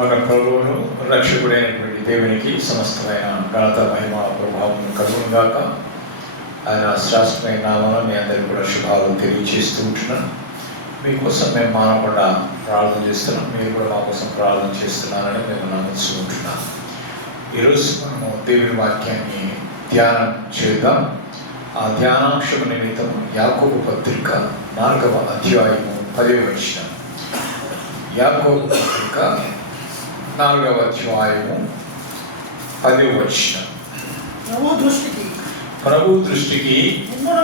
మన ప్రభువును రక్షకుడైనటువంటి దేవునికి సమస్తమైన ఘనత మహిమ ప్రభావం కలుగునుగాక. ఆయన శ్రేష్టమైన నామమున మీ అందరికీ కూడా శుభాలు తెలియజేస్తూ ఉంటున్నాను. మీకోసం మేము మానకుండా ప్రార్థన చేస్తున్నాం, మీరు కూడా మా కోసం ప్రార్థన చేస్తున్నారని మేము నమ్ముతూ ఉంటున్నాం. ఈరోజు మనము దేవుని వాక్యాన్ని ధ్యానం చేద్దాం. ఆ ధ్యానాంశము నిమిత్తం యాకోబు పత్రిక 4వ అధ్యాయము 10వ వచనం. యాకోబు పత్రిక 4వ అధ్యాయము 10వ వచనం. ప్రభు దృష్టికి మిమ్మును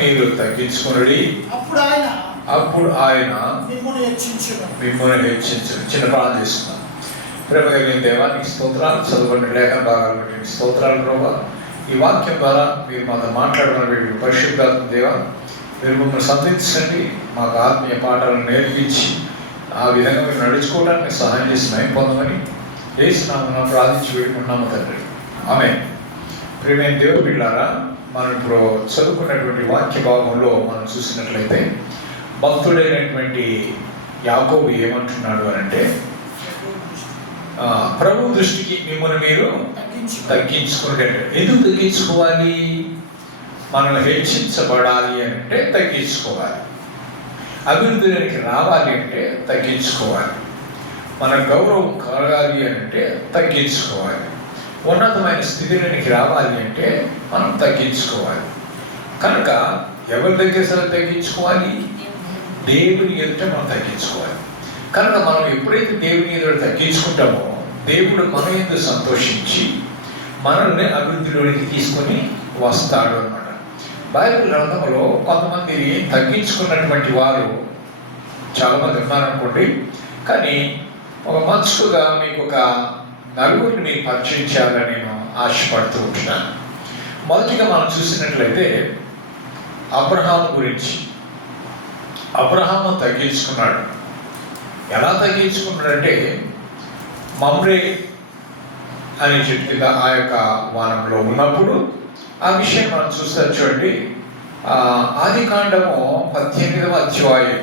మీరు తగ్గించుకొనుడి, అప్పుడు ఆయన మిమ్మును హెచ్చించును. చిన్న ప్రార్థన చేస్తున్నాం. ప్రేమ కలిగిన దేవా, నీకు స్తోత్రాలు. చదువుకున్న లేఖన భాగాలు బట్టి నీకు స్తోత్రాలు ప్రభా. ఈ వాక్యం ద్వారా మీరు మాతో మాట్లాడమని పరిశుద్ధాత్మ దేవా, మీరు మమ్మల్ని సంధించండి, మాకు ఆత్మీయ పాఠాలను నేర్పించి ఆ విధంగా మీరు నడుచుకోవడానికి సహాయం చేసి మేము పొందమని చేసినాము ప్రార్థించి పెట్టుకుంటున్నాము తండ్రి. ఆమేన్. ప్రియమైన దేవుని బిడ్డలారా, మనం ఇప్పుడు చదువుకున్నటువంటి వాక్య భాగంలో మనం చూసినట్లయితే భక్తుడైనటువంటి యాకోబు ఏమంటున్నాడు అని అంటే, ప్రభు దృష్టికి మిమ్మల్ని మీరు తగ్గించుకుంటే. ఎందుకు తగ్గించుకోవాలి? మనల్ని హెచ్చించబడాలి అంటే తగ్గించుకోవాలి. అభివృద్ధిలోకి రావాలి అంటే తగ్గించుకోవాలి. మన గౌరవం కలగాలి అంటే తగ్గించుకోవాలి. ఉన్నతమైన స్థితిలోనికి రావాలి అంటే మనం తగ్గించుకోవాలి. కనుక ఎవరి దగ్గర సరే తగ్గించుకోవాలి? దేవుని ఎదుట మనం తగ్గించుకోవాలి. కనుక మనం ఎప్పుడైతే దేవుని ఎదుట తగ్గించుకుంటామో దేవుడు మన యందు సంతోషించి మనల్ని అభివృద్ధిలోనికి తీసుకొని వస్తాడు అన్నమాట. బైబిల్ గ్రంథంలో కొంతమంది తగ్గించుకున్నటువంటి వారు చాలామంది ఉన్నారనుకోండి. కానీ ఒక మంచుగా మీకు ఒక నలుగురిని మీకు పరిచయం చేయాలని నేను ఆశపడుతూ ఉంటున్నాను. మొదటిగా మనం చూసినట్లయితే అబ్రహాము గురించి. అబ్రహాము తగ్గించుకున్నాడు. ఎలా తగ్గించుకున్నాడంటే, మమ్రే అనే చెట్టు కింద ఆ యొక్క వనంలో ఉన్నప్పుడు ఆ విషయం మనం చూస్తే చూడండి. ఆదికాండము 18వ అధ్యాయం,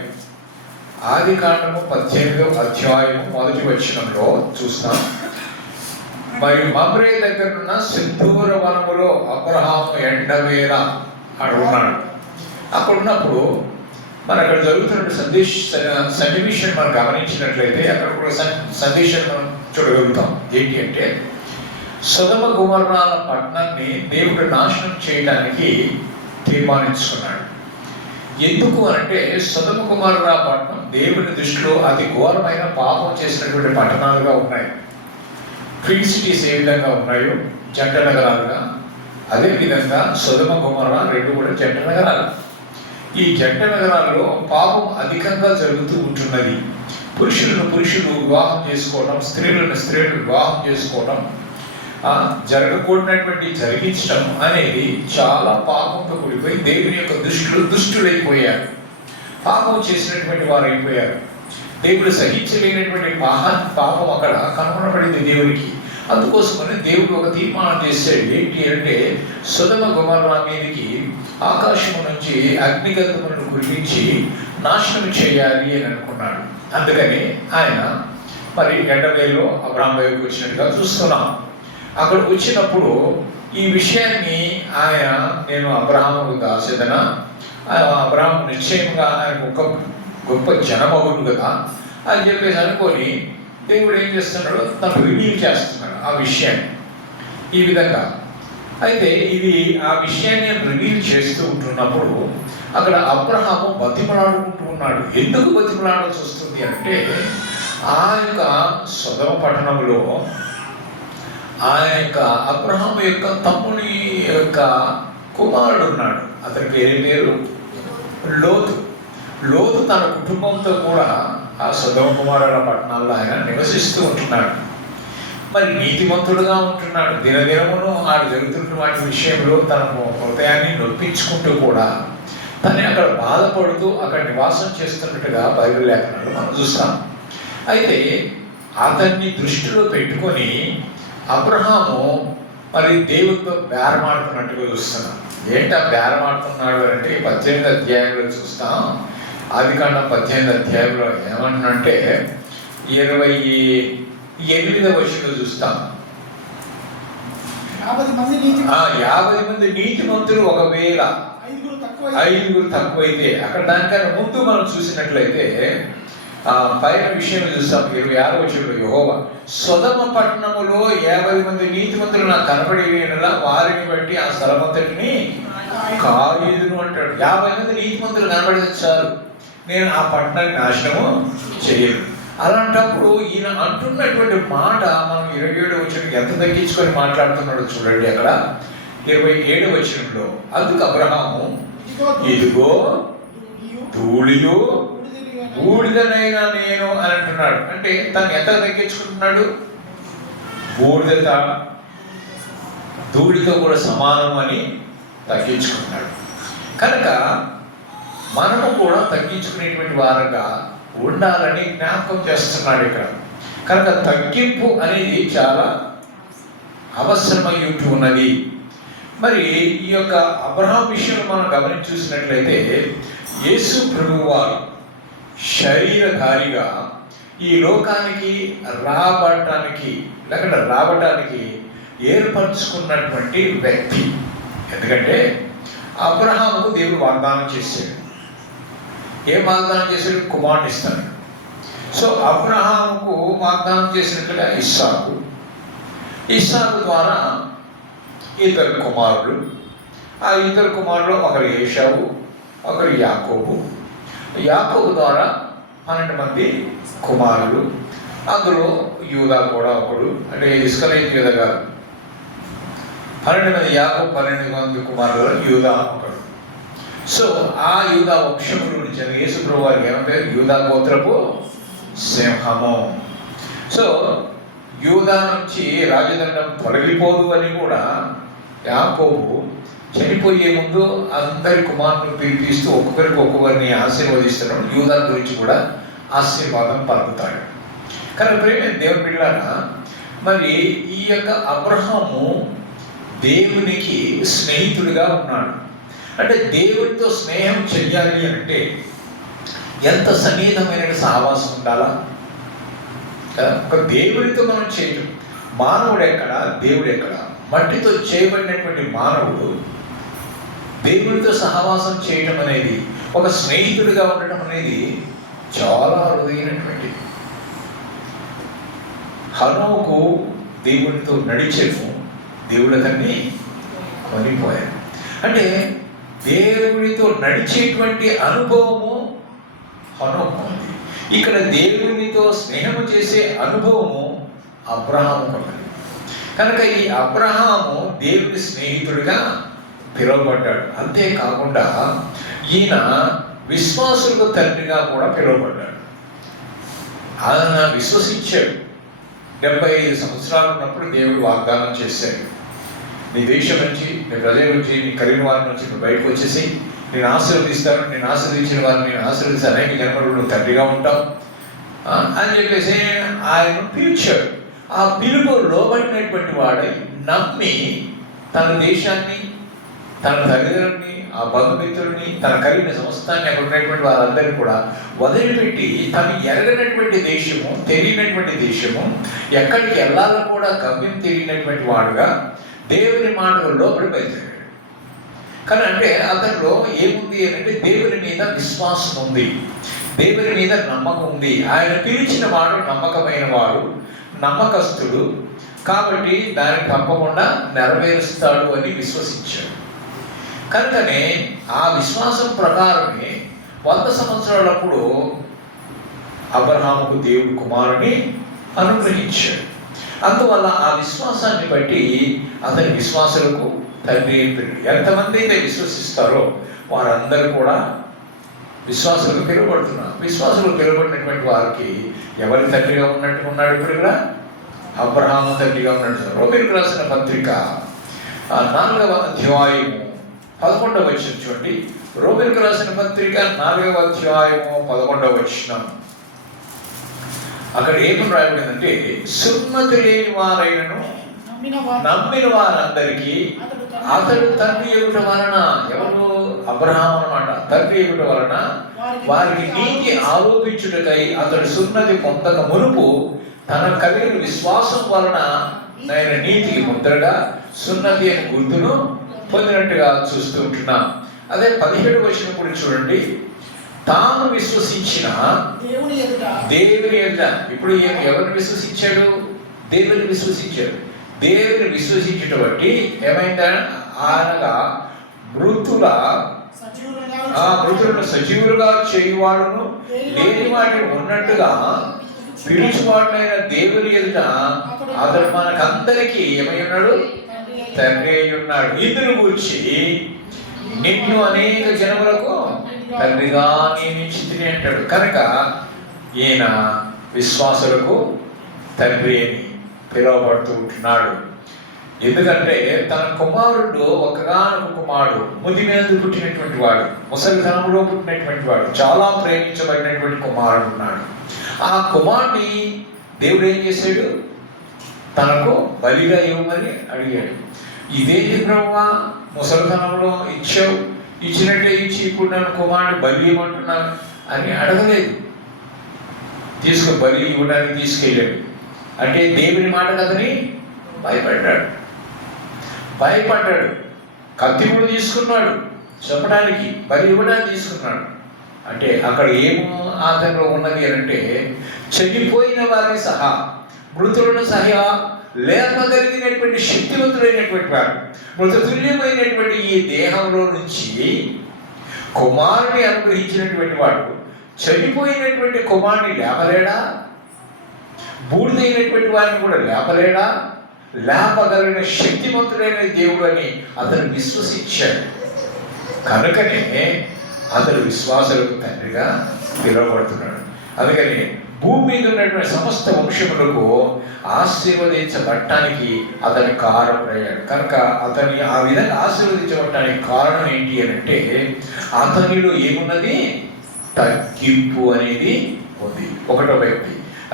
ఆదికాండము 18వ అధ్యాయం మొదటి వచనంలో చూస్తాం. మరి మమ్రే దగ్గర ఉన్న సింధూర వనములో అబ్రహాము ఎండవేర అని ఉన్నాడు. అక్కడ ఉన్నప్పుడు మన అక్కడ జరుగుతున్న సన్నివేశం మనం గమనించినట్లయితే అక్కడ కూడా సందేశం మనం చూడగలుగుతాం. ఏంటి అంటే, సొదొమ గొమొర్రాల పట్టణాన్ని దేవుడు నాశనం చేయడానికి తీర్మానించుకున్నాడు. ఎందుకు అంటే, సొదొమ గొమొర్రా పట్టణం దేవుని దృష్టిలో అతి ఘోరమైన పాపం చేసినటువంటి పట్టణాలుగా ఉన్నాయి. ట్విన్ సిటీస్ ఏ విధంగా ఉన్నాయో జంట నగరాలుగా, అదేవిధంగా సొదొమ గొమొర్రా రెండు కూడా జంట నగరాలు. ఈ జంట నగరాల్లో పాపం అధికంగా జరుగుతూ ఉంటున్నది. పురుషులు వివాహం చేసుకోవడం, స్త్రీలు వివాహం చేసుకోవడం, జరగకూడనటువంటి జరిగించడం అనేది చాలా పాపంతో కూడిపోయి దేవుని యొక్క దుష్టులైపోయారు. పాపం చేసినటువంటి వారు అయిపోయారు. దేవుడు సహించలేనటువంటి పాపం అక్కడ కనుగొనబడింది దేవునికి. అందుకోసమని దేవుడు ఒక తీర్మానం చేశాడు. ఏంటి అంటే, సొదొమ గొమొర్రా మీదకి ఆకాశము నుంచి అగ్నిగంధములను కురిపించి నాశనం చేయాలి అని అనుకున్నాడు. అందుకని ఆయన మరి ఎండవేలో అబ్రహాము వైపుకి వచ్చినట్టుగా చూస్తున్నాం. అక్కడ వచ్చినప్పుడు ఈ విషయాన్ని ఆయన, నేను అబ్రహాముకు దాసేదనా, అబ్రహాము నిశ్చయంగా ఆయన ఒక గొప్ప జనమగుడు కదా అని చెప్పేసి అనుకొని దేవుడు ఏం చేస్తున్నాడు, తను రివీల్ చేస్తున్నాడు ఆ విషయాన్ని ఈ విధంగా. అయితే ఇది ఆ విషయాన్ని రివీల్ చేస్తూ ఉంటున్నప్పుడు అక్కడ అబ్రహాము బతిమలాడుకుంటూ ఉన్నాడు. ఎందుకు బతిమలాడాల్సి వస్తుంది అంటే, ఆ యొక్క సొదొమ పట్టణంలో ఆ యొక్క అబ్రహాము యొక్క తమ్ముని యొక్క కుమారుడు ఉన్నాడు. అతని పేరు లోతు తన కుటుంబంతో కూడా ఆ సొదొమ గొమొర్రా పట్టణాల్లో ఆయన నివసిస్తూ ఉంటున్నాడు. మరి నీతిమంతుడుగా ఉంటున్నాడు. దినదినమును ఆడు జరుగుతున్న వాటి విషయంలో తన హృదయాన్ని నొప్పించుకుంటూ కూడా తను అక్కడ బాధపడుతూ అక్కడ నివాసం చేస్తున్నట్టుగా బైబిల్ లేఖనాలు మనం చూస్తాం. అయితే అతన్ని దృష్టిలో పెట్టుకొని అబ్రహాము మరి దేవుడితో బేరమాడుతున్నట్టుగా చూస్తున్నాం. ఏంటా బేరమాడుతున్నాడు అంటే, 18వ అధ్యాయంలో చూస్తాం. ఆదికాండం 18వ అధ్యాయంలో ఏమంటున్నంటే, 28వ వచనంలో చూస్తాం. 50 మంది నీతిమంతులు ఒకవేళ 5 తక్కువైతే, అక్కడ దానికన్నా ముందు మనం చూసినట్లయితే పైన విషయం చూస్తాం. 26వ వచనంలో యెహోవా సొదొమ పట్టణములో 50 మంది నీతిమంతులు నాకు కనబడి వారిని బట్టి ఆ స్థలమంతటిని కాయుదును అంటాడు. 50 మంది నీతిమంతులు కనబడితే చాలు, నేను ఆ పట్టణాన్ని నాశనము చేయను. అలాంటప్పుడు ఈయన అంటున్నటువంటి మాట మనం 27వ వచనం ఎంత తగ్గించుకొని మాట్లాడుతున్నాడో చూడండి. అక్కడ 27వ వచనంలో అందుకు అబ్రహాము ఇదిగో ధూళియు బూడిదనైనా నేను అని అంటున్నాడు. అంటే తను ఎంత తగ్గించుకుంటున్నాడు? బూడిద ధూళితో కూడా సమానం అని తగ్గించుకుంటున్నాడు. కనుక మనము కూడా తగ్గించుకునేటువంటి వారంగా ఉండాలని జ్ఞాపకం చేస్తున్నాడు ఇక్కడ. కనుక తగ్గింపు అనేది చాలా అవసరమై ఉన్నది. మరి ఈ యొక్క అబ్రహాం విషయంలో మనం గమనించి చూసినట్లయితే యేసు ప్రభువు వారు శరీరధారిగా ఈ లోకానికి రావటానికి ఏర్పరచుకున్నటువంటి వ్యక్తి. ఎందుకంటే అబ్రహాముకు దేవుడు వాగ్దానం చేశాడు. ఏం వాగ్దానం చేశాడు? కుమారుని ఇస్తాడు. సో అబ్రహాముకు వాగ్దానం చేసినట్లుగా ఇస్సాకు ద్వారా 2 కుమారులు. ఆ 2 కుమారులు ఒకరు ఏశావు, ఒకరు యాకోబు. యాకోబు ద్వారా 12 మంది కుమారులు. అందులో యూదా కూడా ఒకడు, అంటే ఇస్కరేతు యూదా గారు. 12 మంది యాకోబు, 12 మంది కుమారులు, యూదా ఒకడు. సో ఆ యూదా వంశముల నుంచి యేసు ప్రభువు వారికి ఏమంటారు? యూదా గోత్రపు సింహము. సో యూదా నుంచి రాజదండం తొలగిపోదు అని కూడా యాకోబు చనిపోయే ముందు అందరి కుమారులను పిలిపిస్తూ ఒక్కొక్కరిని ఆశీర్వదిస్తున్నాడు. యూదా గురించి కూడా ఆశీర్వాదం పలుకుతాడు. కానీ ప్రేమ దేవుని బిడ్డలారా, మరి ఈ యొక్క అబ్రహాము దేవునికి స్నేహితుడిగా ఉన్నాడు. అంటే దేవుడితో స్నేహం చెయ్యాలి అంటే ఎంత సన్నిహితమైన సహవాసం ఉండాలా? ఒక దేవుడితో మనం చేయటం. మానవుడు ఎక్కడ, దేవుడు ఎక్కడ? మట్టితో చేయబడినటువంటి మానవుడు దేవుడితో సహవాసం చేయటం అనేది, ఒక స్నేహితుడిగా ఉండటం అనేది చాలా అరుదైనటువంటిది. హనోకు దేవుడితో నడిచేము, దేవుడు అతన్ని కొనిపోయాడు. అంటే దేవుడితో నడిచేటువంటి అనుభవము హనోకు ఉంది. ఇక్కడ దేవునితో స్నేహము చేసే అనుభవము అబ్రహాము ఉన్నది. కనుక ఈ అబ్రహాము దేవుని స్నేహితుడిగా పిలువబడ్డాడు. అంతేకాకుండా ఈయన విశ్వాసులకు తండ్రిగా కూడా పిలువబడ్డాడు. ఆయన విశ్వసించాడు. 75 సంవత్సరాలు ఉన్నప్పుడు దేవుడు వాగ్దానం చేశాడు, నీ దేశం నుంచి, నీ ప్రజల నుంచి, నీ కలిగిన వారి నుంచి నువ్వు బయటకు వచ్చేసి నేను ఆశీర్వదిస్తాను, నేను ఆశీర్వదించిన వారిని నేను ఆశీర్వదించి అనేక జన్మలు నువ్వు తండ్రిగా ఉంటావు అని చెప్పేసి ఆయన పిలిచాడు. ఆ పిలుపు లోబడినటువంటి వాడై నమ్మి తన దేశాన్ని, తన తల్లిదండ్రులని, ఆ బంధుమిత్రుల్ని, తన కలిగిన సంస్థాన్ని, అక్కడ ఉన్నటువంటి వారందరినీ కూడా వదిలిపెట్టి తను ఎరగనటువంటి దేశము, తెలియనటువంటి దేశము, ఎక్కడికి వెళ్ళాలో కూడా గమ్యం తెలియనటువంటి వాడుగా దేవుని మాటకు లోబడి బయలుదేరాడు. కానీ అంటే అతనిలో ఏముంది అంటే దేవుని మీద విశ్వాసం ఉంది, దేవుని మీద నమ్మకం ఉంది. ఆయన పిలిచిన వాడు నమ్మకమైన వాడు, నమ్మకస్తుడు కాబట్టి దాన్ని తప్పకుండా నెరవేరుస్తాడు అని విశ్వసించాడు. కనుకనే ఆ విశ్వాసం ప్రకారమే 100 సంవత్సరాలప్పుడు అబ్రహాముకు దేవుడు కుమారుని అనుగ్రహించాడు. అందువల్ల ఆ విశ్వాసాన్ని బట్టి అతని విశ్వాసులకు తండ్రి. ఎంతమంది అయితే విశ్వసిస్తారో వారందరూ కూడా విశ్వాసులకు పిలువబడుతున్నారు. విశ్వాసులకు పిలువబడినటువంటి వారికి ఎవరి తండ్రిగా ఉన్నాడు? ఇప్పుడు ఇక్కడ అబ్రహాము తండ్రిగా ఉన్నాడు. రోమీయులకు రాసిన పత్రిక 4వ అధ్యాయము 11వ వచనం చూడండి. రోమీయులకు రాసిన పత్రిక 4వ అధ్యాయము 11వ వచనం. అక్కడ ఏమని రాయబడిందంటే, సున్నతి లేని వారైనను నమ్మిన వారందరికీ అతడు తండ్రి ఎదుట వలన, ఎవరు? అబ్రహాము అన్నమాట. తండ్రి ఏమిటి వలన వారికి నీతి ఆరోపించుటకై అతడు సున్నతి పొందక మునుపు తన కలిగిన విశ్వాసం వలన ఆయన నీతికి ముద్రగా సున్నతి అని గుర్తును పొందినట్టుగా చూస్తూ ఉంటున్నాం. అదే 17వ వచనం కూడా చూడండి. తాను విశ్వసించిన దేవుని ఎదుట, ఇప్పుడు ఎవరిని విశ్వసించాడు? దేవుని విశ్వసించాడు. దేవుని విశ్వసించుట బట్టి ఏమైందా? అనగా మృతులను సజీవులుగా చేయువాడును లేని వాటిని ఉన్నట్టుగా పిలుచువాడునైన దేవుని ఎదుట అతడు మనకందరికీ ఏమై ఉన్నాడు? తండ్రి అయి ఉన్నాడు. ఇందును గురించి నిన్ను అనేక జనములకు తండ్రిగా నియమించితిని అంటాడు. కనుక ఈయన విశ్వాసులకు తండ్రి అని పిలువబడుతూ ఉంటున్నాడు. ఎందుకంటే తన కుమారుడు ఒకగానొక కుమారుడు, ముది మీద పుట్టినటువంటి వాడు, ముసలితనంలో పుట్టినటువంటి వాడు, చాలా ప్రేమించబడినటువంటి కుమారుడు ఉన్నాడు. ఆ కుమారుడిని దేవుడు ఏం చేశాడు? తనకు బలిగా ఇవ్వమని అడిగాడు. ఇదేంటి ప్రభువా, ముసలితనంలో ఇచ్చావు, ఇచ్చినట్టే ఇచ్చి ఇప్పుడు నన్ను కుమారుడు బలి ఇవ్వమంటున్నాను అని అడగలేదు. బలి ఇవ్వడానికి తీసుకెళ్ళాడు. అంటే దేవుని మాట కదని భయపడ్డాడు. కత్తి కూడా తీసుకున్నాడు చెప్పడానికి, బలి ఇవ్వడానికి తీసుకున్నాడు. అంటే అక్కడ ఏమో అతనిలో ఉన్నది అంటే చనిపోయిన వారిని సహా, మృతులను సహా లేపగలిగినటువంటి శక్తివంతుడైనటువంటి వాడు, మృతతుల్యమైనటువంటి ఈ దేహంలో నుంచి కుమారుని అనుగ్రహించినటువంటి వాడు చనిపోయినటువంటి కుమారుని లేపలేడా? బూడిదైనటువంటి వారిని కూడా లేపలేడా? లేపగలిగిన శక్తివంతుడైన దేవుడు అని అతను విశ్వసించాడు. కనుకనే అతడు విశ్వాసులకు తండ్రిగా పిలువబడుతున్నాడు. అందుకని భూమి మీద ఉన్నటువంటి సమస్త వంశములకు ఆశీర్వదించబడటానికి అతని కారణమయ్యాడు. కనుక అతని ఆ విధంగా ఆశీర్వదించబడటానికి కారణం ఏంటి అని అంటే అతనిలో ఏమున్నది? తగ్గింపు అనేది ఉంది. ఒకటో వ్యక్తి.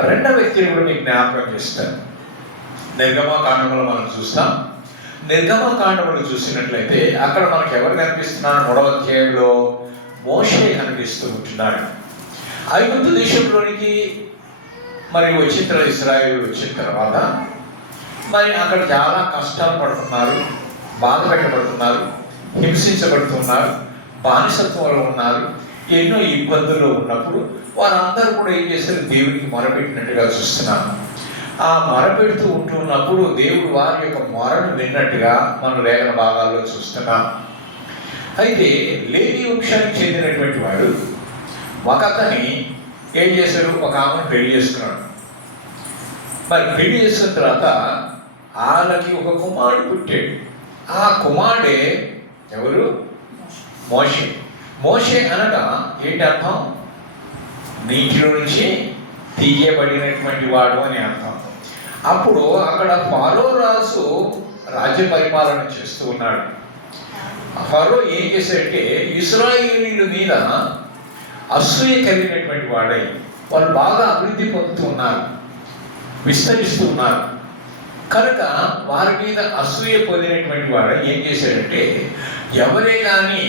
రెండవ వ్యక్తిని కూడా మీకు జ్ఞాపకం చేస్తాను. నిర్గమకాండంలో మనం చూస్తాం. నిర్గమకాండంలో చూసినట్లయితే అక్కడ మనకు ఎవరు కనిపిస్తున్నారు? 3వ అధ్యాయంలో మోషే కనిపిస్తూ ఉంటున్నాడు. ఐగుప్తు దేశంలోనికి మరి ఇశ్రాయేలు వచ్చిన తర్వాత మరి అక్కడ చాలా కష్టాలు పడుతున్నారు, బాధ పెట్టబడుతున్నారు, హింసించబడుతున్నారు, బానిసత్వంలో ఉన్నారు, ఎన్నో ఇబ్బందుల్లో ఉన్నప్పుడు వారందరూ కూడా ఏం చేశారు? దేవునికి మొరపెట్టినట్టుగా చూస్తున్నాను. ఆ మొరపెడుతూ ఉంటున్నప్పుడు దేవుడు వారి యొక్క మొరను విన్నట్టుగా మనం లేఖన భాగాల్లో చూస్తున్నాం. అయితే లేవి వంశానికి చెందినటువంటి వాడు ఒక అతని ఏం చేశాడు? ఒక ఆమెను పెళ్లి చేసుకున్నాడు. మరి పెళ్లి చేసుకున్న తర్వాత వాళ్ళకి ఒక కుమారుడు పుట్టాడు. ఆ కుమారుడే ఎవరు? మోషే. మోషే అనగా ఏంటి అర్థం? నీటిలో నుంచి తీయబడినటువంటి వాడు అని అర్థం. అప్పుడు అక్కడ ఫరో రాజు రాజ్య పరిపాలన చేస్తూ ఉన్నాడు. ఫరో ఏం చేశాడంటే ఇశ్రాయేలీయుల మీద అసూయ కలిగినటువంటి వాడై వాళ్ళు బాగా అభివృద్ధి పొందుతూ ఉన్నారు, విస్తరిస్తూ ఉన్నారు. కనుక వారి మీద అసూయ పొందినటువంటి వాడు ఏం చేశాడంటే ఎవరే కానీ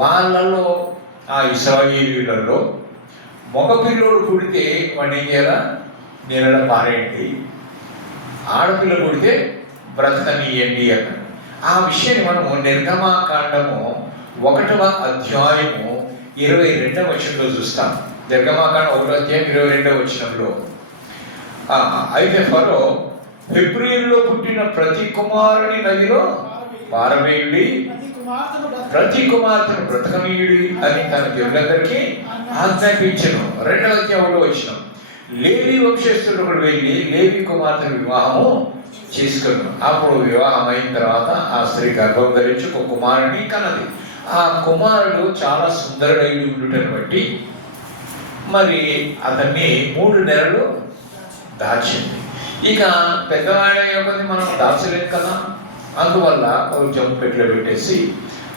వాళ్ళలో ఆ ఇశ్రాయేలీయులలో మగపిల్లోడు పుడితే వాడిని ఏం చేయాలా? నీళ్ళ పారేయండి, ఆడపిల్ల పుడితే బ్రతకనీయండి అన్నాడు. ఆ విషయాన్ని మనము నిర్గమకాండము 1వ అధ్యాయము 22వ వచనంలో చూస్తాం. నిర్గమకాండం 1వ అధ్యాయం 22వ వచనంలో అయితే ఫరో ఫిబ్రవరిలో పుట్టిన ప్రతి కుమారుని నదిలో పారవేయుడి, ప్రతి కుమార్తెను బ్రతకనీయుడి అని తన జనులందరికీ ఆజ్ఞాపించెను. 2వ అధ్యాయంలో వచనం. లేవి వంశస్థుడు వెళ్ళి లేవి కుమార్తెను వివాహము చేసుకున్నాను. అప్పుడు వివాహం అయిన తర్వాత ఆ స్త్రీ గర్భం ధరించి ఒక కుమారుని కన్నది. ఆ కుమారుడు చాలా సుందరుడై ఉండుటను బట్టి మరి అతన్ని 3 నెలలు దాచింది. ఇక పెద్దవాడయ్యే కొద్ది మనం దాచలేదు కదా, అందువల్ల ఒక జంపు పెట్టిలో పెట్టేసి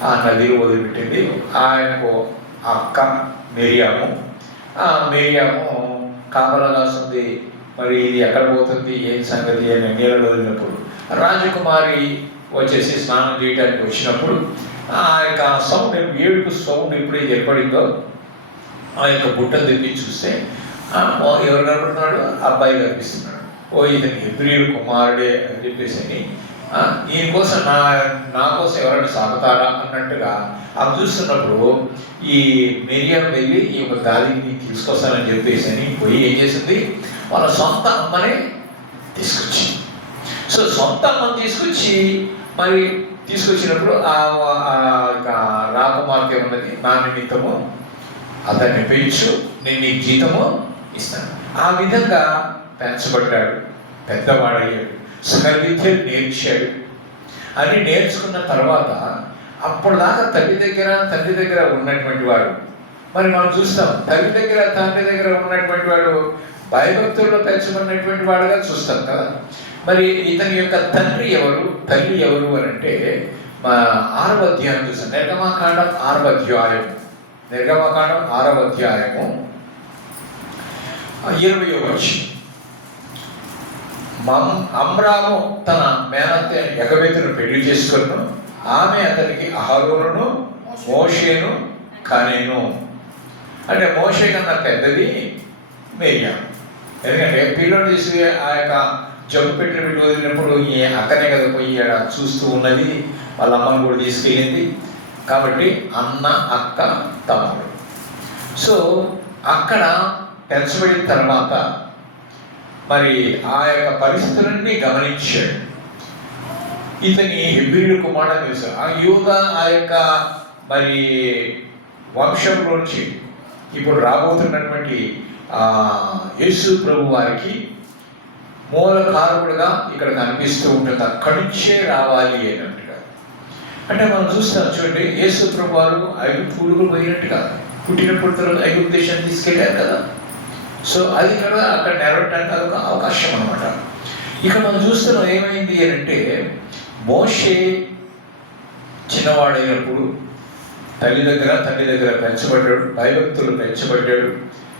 ఆ నదిలో వదిలిపెట్టింది. ఆయనకు అక్క మిరియాము. ఆ మిరియాము కాపలా కాస్తుంది. మరి ఇది ఎక్కడ పోతుంది, ఏం సంగతి అని నీళ్ళలో వదిలినప్పుడు రాజకుమారి వచ్చేసి స్నానం చేయడానికి వచ్చినప్పుడు ఆ యొక్క సౌండ్, ఏడుపు సౌండ్ ఎప్పుడైతే ఏర్పడిందో ఆ యొక్క బుట్టను తెప్పి చూస్తే ఎవరు కనపడుతున్నాడు? అబ్బాయి కనిపిస్తున్నాడు. ఓ ఇతని హెబ్రీయుల కుమారుడే అని చెప్పేసి ఈయన కోసం నా కోసం ఎవరైనా సాగుతారా అన్నట్టుగా అది చూస్తున్నప్పుడు ఈ మిరియం వెళ్ళి ఈ యొక్క గాలిని తీసుకొస్తానని చెప్పేసి పోయి ఏం చేసింది? వాళ్ళ సొంత అమ్మనే తీసుకొచ్చింది. సో సొంత అమ్మని తీసుకొచ్చినప్పుడు ఆ రాకుమార్తె ఉన్నది, నా నిమిత్తము అతన్ని పెంచు, నేను నీకు జీతము ఇస్తాను. ఆ విధంగా పెంచబడ్డాడు, పెద్దవాడయ్యాడు, సకల విద్యలు నేర్చాడు. అని నేర్చుకున్న తర్వాత అప్పటిదాకా తల్లి దగ్గర ఉన్నటువంటి వాడు, మరి మనం చూస్తాం తల్లి దగ్గర తండ్రి దగ్గర ఉన్నటువంటి వాడు భయభక్తుల్లో పెంచబడినటువంటి వాడుగా చూస్తాం కదా. మరి ఇతని యొక్క తండ్రి ఎవరు, తల్లి ఎవరు అని అంటే 6వ అధ్యాయం చూస్తాం. నిర్గమకాండం 6వ అధ్యాయము 20వ వచనం. అమ్రాము తన మేనత్త యెకోబెతును పెళ్లి చేసుకును, ఆమె అతనికి అహరోనును మోషేను కనెను. అంటే మోషే కన్నా పెద్దది మిరియాము. ఎందుకంటే పిల్లలు తీసి ఆ యొక్క జబ్బు పెట్టి వదిలినప్పుడు ఈ అక్కనే కదా పోయి చూస్తూ ఉన్నది, వాళ్ళ అమ్మను కూడా తీసుకెళ్ళింది. కాబట్టి అన్న, అక్క, తమ్ముడు. సో అక్కడ పెంచబడిన తర్వాత మరి ఆ యొక్క పరిస్థితులన్నీ గమనించాడు. ఇతని హెబ్రీయుల కుమారుడు తెలుసు. ఆ యూదా ఆ యొక్క మరి వంశంలోంచి ఇప్పుడు రాబోతున్నటువంటి యేసు ప్రభు వారికి మూల కారకుడుగా ఇక్కడ కనిపిస్తూ ఉంటుంది. అక్కడి నుంచే రావాలి అన్నట్టుగా. అంటే మనం చూస్తాం చూడండి, యేసు ప్రభు వారు ఐగుప్తులకు పోయినట్టుగా పుట్టినప్పుడు ఐగుప్తు దేశాన్ని తీసుకెళ్ళారు కదా. సో అది కూడా అక్కడ నెరవేరడానికి అదొక అవకాశం అనమాట. ఇక మనం చూస్తున్నాం ఏమైంది అని అంటే, మోషే చిన్నవాడైనప్పుడు తల్లి దగ్గర పెంచబడ్డాడు, భయభక్తులు పెంచబడ్డాడు.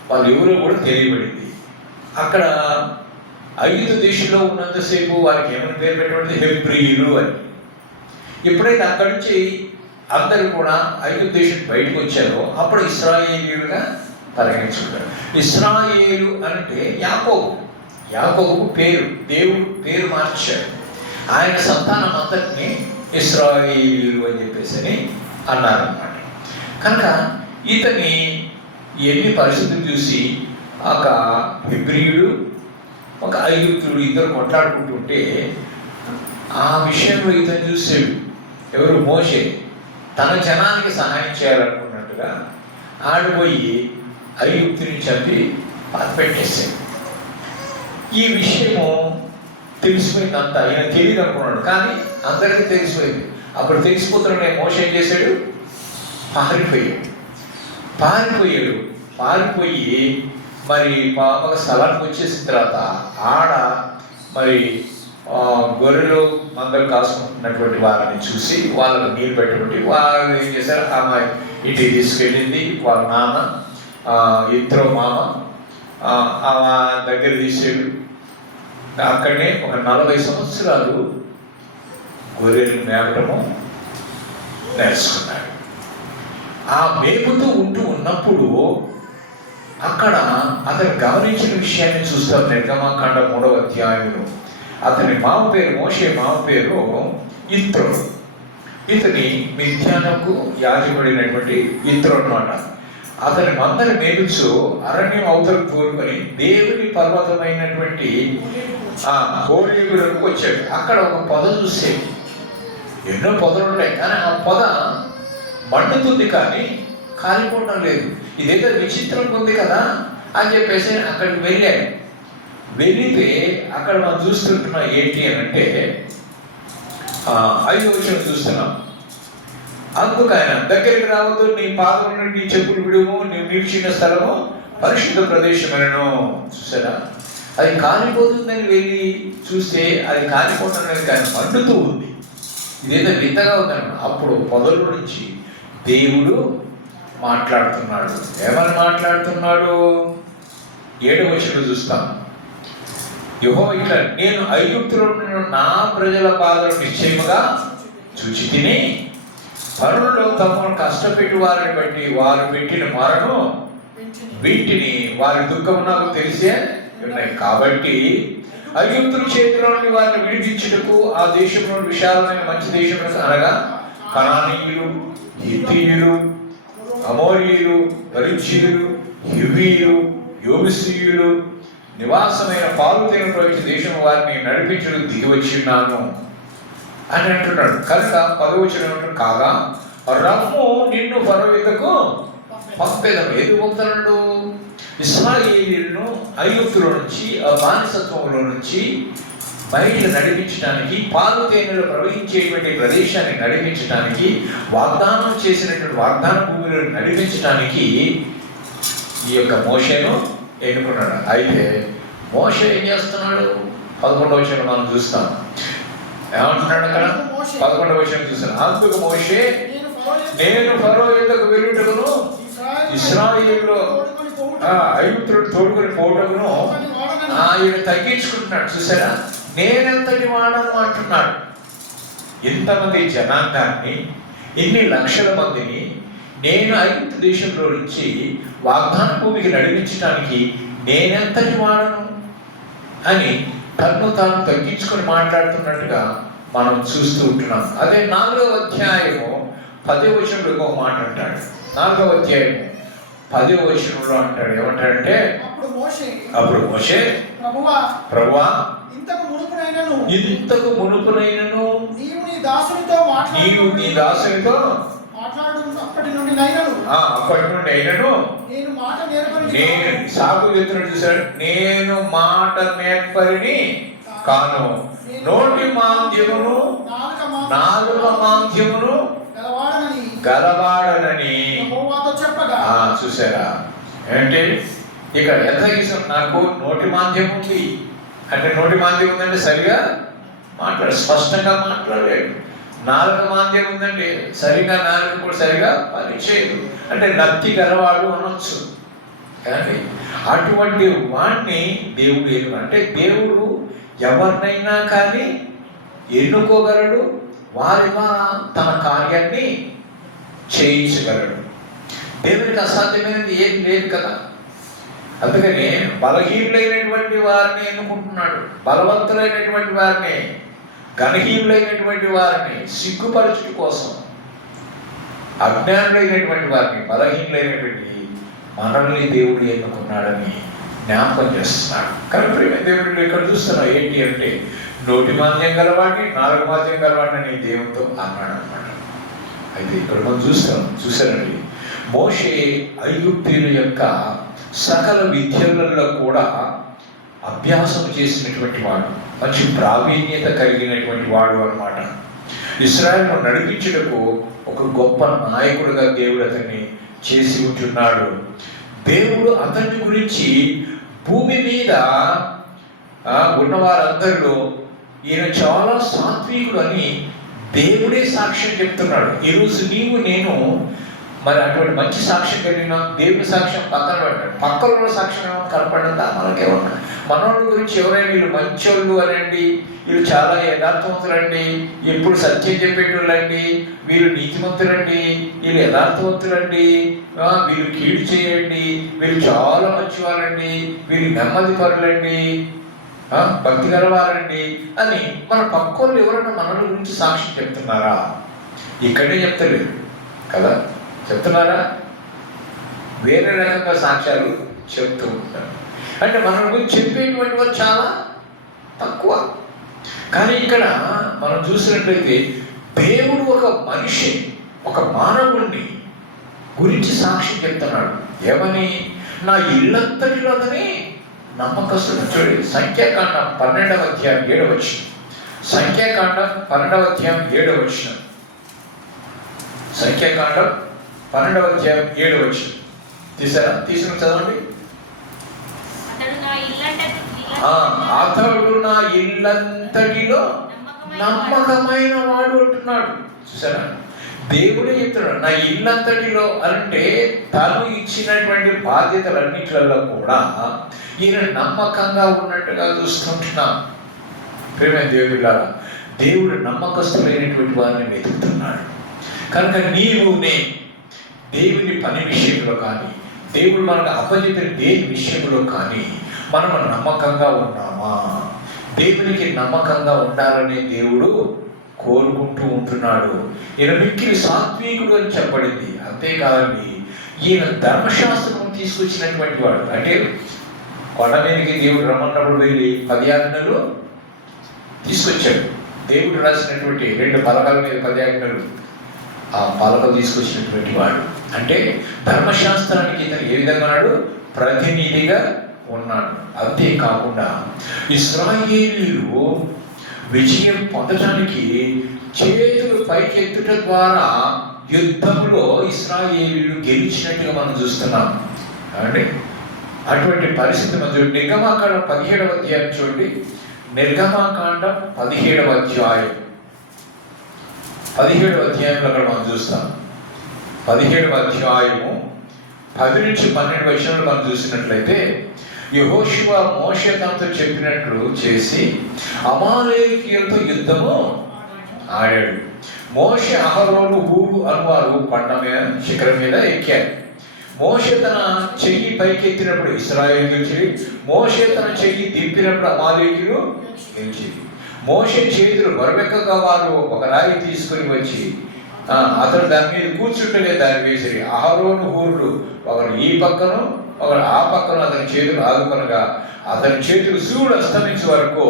వాళ్ళు ఎవరో కూడా తెలియబడింది. అక్కడ ఐగుప్తు దేశంలో ఉన్నంతసేపు వారికి ఏమైనా పేరు పెట్టబడింది? హెబ్రీయులు అని. ఎప్పుడైతే అక్కడి నుంచి అందరూ కూడా ఐగుప్తు దేశం బయటకు వచ్చారో అప్పుడు ఇశ్రాయేలీయులుగా పరిగణించుకుంటారు. ఇశ్రాయేలు అంటే యాకోబు పేరు, దేవుడు పేరు మార్చాడు. ఆయన సంతానం అంతటిని ఇశ్రాయేలీయులు అని చెప్పేసి అన్నారన్నమాట. కనుక ఇతని ఎన్ని పరిస్థితులు చూసి ఒక హెబ్రీయుడు, ఒక ఐగుప్తుడు ఇద్దరు కొట్లాడుకుంటుంటే ఆ విషయంలో ఇతను చూసాడు. ఎవరు? మోషే తన జనానికి సహాయం చేయాలనుకున్నట్టుగా ఆడిపోయి ఐగుప్తుని చంపి పెట్టేశాడు. ఈ విషయము తెలిసిపోయిందంతా. ఆయన తెలియదు అనుకున్నాడు, కానీ అందరికీ తెలిసిపోయింది. అప్పుడు తెలిసిపోతున్న మోషే ఏం చేశాడు? పారిపోయి మరి ఒక స్థలానికి వచ్చేసిన తర్వాత ఆడ మరి గొర్రెలు మందలు కాసుకుంటున్నటువంటి వారిని చూసి వాళ్ళకు నీళ్ళు పెట్టబట్టి వాళ్ళు ఏం చేశారు? ఆమె ఇంటికి తీసుకెళ్ళింది. వాళ్ళ నాన్న ఇద్దరు మామ దగ్గర తీసాడు. అక్కడనే ఒక 40 సంవత్సరాలు గొర్రెలు మేపటము నేర్చుకున్నాడు. ఆ మేపుతూ ఉన్నప్పుడు అక్కడ అతను గమనించిన విషయాన్ని చూస్తాం. నిర్గమకాండం 3వ అధ్యాయంలో అతని మామ పేరు, మోషే మామ పేరు ఇత్రో. ఇతని మిథ్యానకు యాజకుడైనటువంటి ఇత్రో అన్నమాట. అతని మందని మేపుచు అరణ్యం అవతలకు కోరుకొని దేవుని పర్వతమైనటువంటి హోరేబులకు వచ్చాడు. అక్కడ ఒక పొద చూసేది. ఎన్నో పొదలు ఉన్నాయి, కానీ ఆ పొద మండుతుంది కానీ కాలిపోవడం లేదు. ఇదేదో విచిత్రం ఉంది కదా అని చెప్పేసి అక్కడికి వెళితే అక్కడ మనం చూస్తుంటున్నాం ఏంటి అని అంటే 5వ వచనం చూస్తున్నాం. అందుకు ఆయన, దగ్గరికి రావద్దు, నీ పాదముల నుండి నీ చెప్పులు విడుము, నీవు నిలిచిన స్థలము పరిశుద్ధ ప్రదేశమేనను. చూసారా? అది కాలిపోతుందని వెళ్ళి చూస్తే అది కాలిపోవడం లేదు, కానీ మండుతూ ఉంది. ఇదేదో వింతగా ఉందన్నమాట. అప్పుడు పొదల నుంచి దేవుడు మాట్లాడుతున్నాడు. ఏమని మాట్లాడుతున్నాడు? 7వ వచనం చూస్తాం. యెహోవా ఇట్లా, నేను ఐగుప్తులో నా ప్రజల బాధలు నిశ్చయముగా చూచి తిని పనుల్లో తమను కష్టపెట్టి వారిని బట్టి వారు పెట్టిన మరణం వీటిని వారి దుఃఖం నాకు తెలిసే ఉన్నాయి. కాబట్టి ఐగుప్తుల చేతిలో నుండి వారిని విడిపించుటకు ఆ దేశంలో విశాలమైన మంచి దేశంలో అనగా కనానీయులు, హిత్తీయులు, అమోరీయులు, పరిజ్జీయులు, హివ్వీయులు, యోబుసీయులు నివాసమైన పాలు తేనె ప్రవహించే దేశం వారిని నడిపించడం దిగి వచ్చిన్నాను అని అంటున్నాడు. కనుక 10వ వచనం కాగా రమ్ము నిన్ను ఫరో యొద్దకు పంపేదను. ఎందుకు పంపుతున్నాడు? ఇశ్రాయేలీయులను ఐగుప్తులో నుంచి ఆ బానిసత్వంలో నుంచి బయటకు నడిపించడానికి, పాలు తేనెలు ప్రవహించేటువంటి ప్రదేశాన్ని నడిపించడానికి, వాగ్దానం చేసినటువంటి వాగ్దాన భూమిలో నడిపించడానికి ఈ యొక్క మోషేను ఎన్నుకున్నాడు. అయితే మోషే ఏం చేస్తున్నాడు? 11వ వచనం మనం చూస్తాం. ఏమంటున్నాడు అక్కడ? 11వ వచనం చూస్తాను. అందుకు మోషే నేను ఫరో యొద్దకు వెళ్ళుటకును ఇశ్రాయేలులో ఐగుప్తుడు తోడుకొని పోవటమును ఆయన తగ్గించుకుంటున్నాడు. చూసారా, నేనెంతటి వాడను అంటున్నాడు. ఇంతమంది జనాంగాన్ని, ఇన్ని లక్షల మందిని నేను ఐగుప్తు దేశంలో నుంచి వాగ్దాన భూమికి నడిపించడానికి నేనెంతటి వాడను అని తను తాను తగ్గించుకొని మాట్లాడుతున్నట్టుగా మనం చూస్తూ ఉంటున్నాం. అదే 4వ అధ్యాయము 10వ వచనంలో ఒక మాట అంటాడు. 4వ అధ్యాయము 10వ వచనంలో అంటాడు. ఏమంటాడంటే, అప్పుడు మోషే ప్రభువా ఇంతకు మునుపునైనను నీవు నీ దాసునితో అప్పటి నుండి అయినను నేను సాగు చెప్తున్నాడు. చూసాడు, నేను మాట నేర్పరిని కాను, నోటి మాంద్యమును నాలుక మాంద్యమును గలవాడనని చూసారా. ఏంటి ఇక్కడ యథాగీసం? నాకు నోటి మాంద్యం ఉంది అంటే, నోటి మాంద్యం ఉందంటే సరిగా స్పష్టంగా మాట్లాడలేడు. నాలుక మాంద్యం ఉందండి, సరిగా నాలుక కూడా సరిగా పనిచేయదు అంటే నత్తి గలవాడు అనొచ్చు. కానీ అటువంటి వాణ్ణి దేవుడు అంటే దేవుడు ఎవరినైనా కానీ ఎన్నుకోగలడు, వారి తన కార్యాన్ని చేయించగలడు. దేవునికి అసాధ్యమైనది ఏది లేదు కదా. అందుకని బలహీనులైనటువంటి వారిని ఎన్నుకుంటున్నాడు, బలవంతులైనటువంటి వారిని, ఘనహీనులైనటువంటి వారిని సిగ్గుపరచుట కోసం, అజ్ఞానులైనటువంటి వారిని, బలహీనులైనటువంటి మనల్ని దేవుడు ఎన్నుకున్నాడని జ్ఞాపకం చేస్తున్నాడు. కనుక దేవుడు ఇక్కడ చూస్తున్నాడు ఏంటి అంటే, నోటి మాంద్యం గలవాడిని, నాలుగు మాంద్యం గలవాడిని దేవుడితో అన్నాడు అన్నమాట. అయితే ఇక్కడ మనం చూసానండి, మోషే ఐగుప్తీయుల యొక్క సకల విద్యలలో కూడా అభ్యాసం చేసినటువంటి వాడు, మంచి ప్రావీణ్యత కలిగినటువంటి వాడు అన్నమాట. ఇశ్రాయేలును నడిపించుటకు ఒక గొప్ప నాయకుడిగా దేవుడు అతన్ని చేసి ఉంటున్నాడు. దేవుడు అతని గురించి భూమి మీద ఉన్న వారందరిలో ఈయన చాలా సాత్వికుడు అని దేవుడే సాక్ష్యం చెప్తున్నాడు. ఈరోజు నీవు నేను మరి అటువంటి మంచి సాక్ష్యం కలిగిన దేవుని సాక్ష్యం పక్కన పెట్టాడు, పక్కన సాక్ష్యం కనపడిందా మనకేమన్నా? మనోళ్ళ గురించి ఎవరైనా వీళ్ళు మంచోళ్ళు అనండి, వీళ్ళు చాలా యథార్థవంతులండి, ఎప్పుడు సత్యం చెప్పేటోళ్ళండి, వీళ్ళు నీతిమంతులండి, వీళ్ళు యథార్థవంతులండి, వీళ్ళు కీడు చేయండి, వీళ్ళు చాలా మంచివారండి, వీళ్ళు నెమ్మది పరులండి, భక్తి గలవారండి అని మన పక్కోళ్ళు ఎవరైనా మనల గురించి సాక్ష్యం చెప్తున్నారా? ఇక్కడే చెప్తలేదు కదా, చెప్తున్నారా? వేరే రకంగా సాక్ష్యాలు చెప్తూ ఉంటారు. అంటే మన గురించి చెప్పేటువంటి వారు చాలా తక్కువ. కానీ ఇక్కడ మనం చూసినట్లయితే దేవుడు ఒక మనిషి, ఒక మానవుడిని గురించి సాక్ష్యం చెప్తున్నాడు. ఏమని? నా ఇల్లంతటిలో అతని నమ్మకస్తుడు. చూడండి, సంఖ్యాకాండం 12వ అధ్యాయం 7వ వచనం. సంఖ్యాకాండం 12వ అధ్యాయం 7వ వచనం. సంఖ్యాకాండం 12వ అధ్యాయం 7వ వచనం తీసారా? తీసుకుని చదవండి. అతడు నా ఇల్లంతటిలో నమ్మకమైన వాడు అంటున్నాడు. చూసారా, దేవుడే చెప్తున్నాడు నా ఇల్లంతటిలో. అంటే తను ఇచ్చినటువంటి బాధ్యతలన్నిట్లలో కూడా ఈయన నమ్మకంగా ఉన్నట్టుగా చూస్తుంటున్నాం. ప్రేమ దేవుడిలాగా దేవుడు నమ్మకస్తులైనటువంటి వారిని వెతుకుతున్నాడు. కనుక నీవు దేవుని పని విషయంలో కానీ, దేవుడు మనకు అప్పచెప్పిన దేని విషయంలో కానీ మనము నమ్మకంగా ఉన్నామా? దేవునికి నమ్మకంగా ఉండాలని దేవుడు కోరుకుంటూ ఉంటున్నాడు. ఈయన మిక్కిలి సాత్వికుడు అని చెప్పబడింది. అంతేకాదండి, ఈయన ధర్మశాస్త్రం తీసుకొచ్చినటువంటి వాడు. అంటే కొండ మీదకి దేవుడు రమ్మన్నప్పుడు వెళ్ళి 10 ఆజ్ఞలు తీసుకొచ్చాడు. దేవుడు రాసినటువంటి 2 పలకల మీద 10 ఆజ్ఞలు, ఆ పలకలు తీసుకొచ్చినటువంటి వాడు. అంటే ధర్మశాస్త్రానికి ఇతను ఏ విధంగా ఉన్నాడు? ప్రతినిధిగా ఉన్నాడు. అంతేకాకుండా ఇశ్రాయేలీయులు విజయం పొందడానికి చేతులు పైకెత్తుట ద్వారా యుద్ధంలో ఇశ్రాయేలీయులు గెలిచినట్టుగా మనం చూస్తున్నాం అంటే అటువంటి పరిస్థితి మనం చూడండి. నిర్గమాకాండం 17వ అధ్యాయం చూడండి. నిర్గమాకాండం 17వ అధ్యాయం 17వ అధ్యాయంలో అక్కడ మనం చూస్తాం. 17వ అధ్యాయము 10 నుంచి 12 వచనాలు మనం చూసినట్లయితే, యెహోషువ మోషే తనతో చెప్పినట్లు చేసి అమాలేకీయులతో యుద్ధము ఆడాడు. మోషే, అహరోను, హూరు అనువారు కొండ మీద శిఖరం మీద ఎక్కారు. మోషే తన చెయ్యి పైకెత్తినప్పుడు ఇశ్రాయేలు గెలిచి, మోషే తన చెయ్యి దింపినప్పుడు అమాలేకీయులు గెలిచి, మోషే చేతులు బరువెక్కగా వారు ఒక రాయి తీసుకొని వచ్చి అతను దాని మీద కూర్చుంటేనే దాన్ని వేసిరి. అహరోను, హూరులు ఒకరు ఈ పక్కను ఒకరు ఆ పక్కన అతని చేతులు ఆదుకొనగా అతని చేతులు సూర్యుడు అస్తమించే వరకు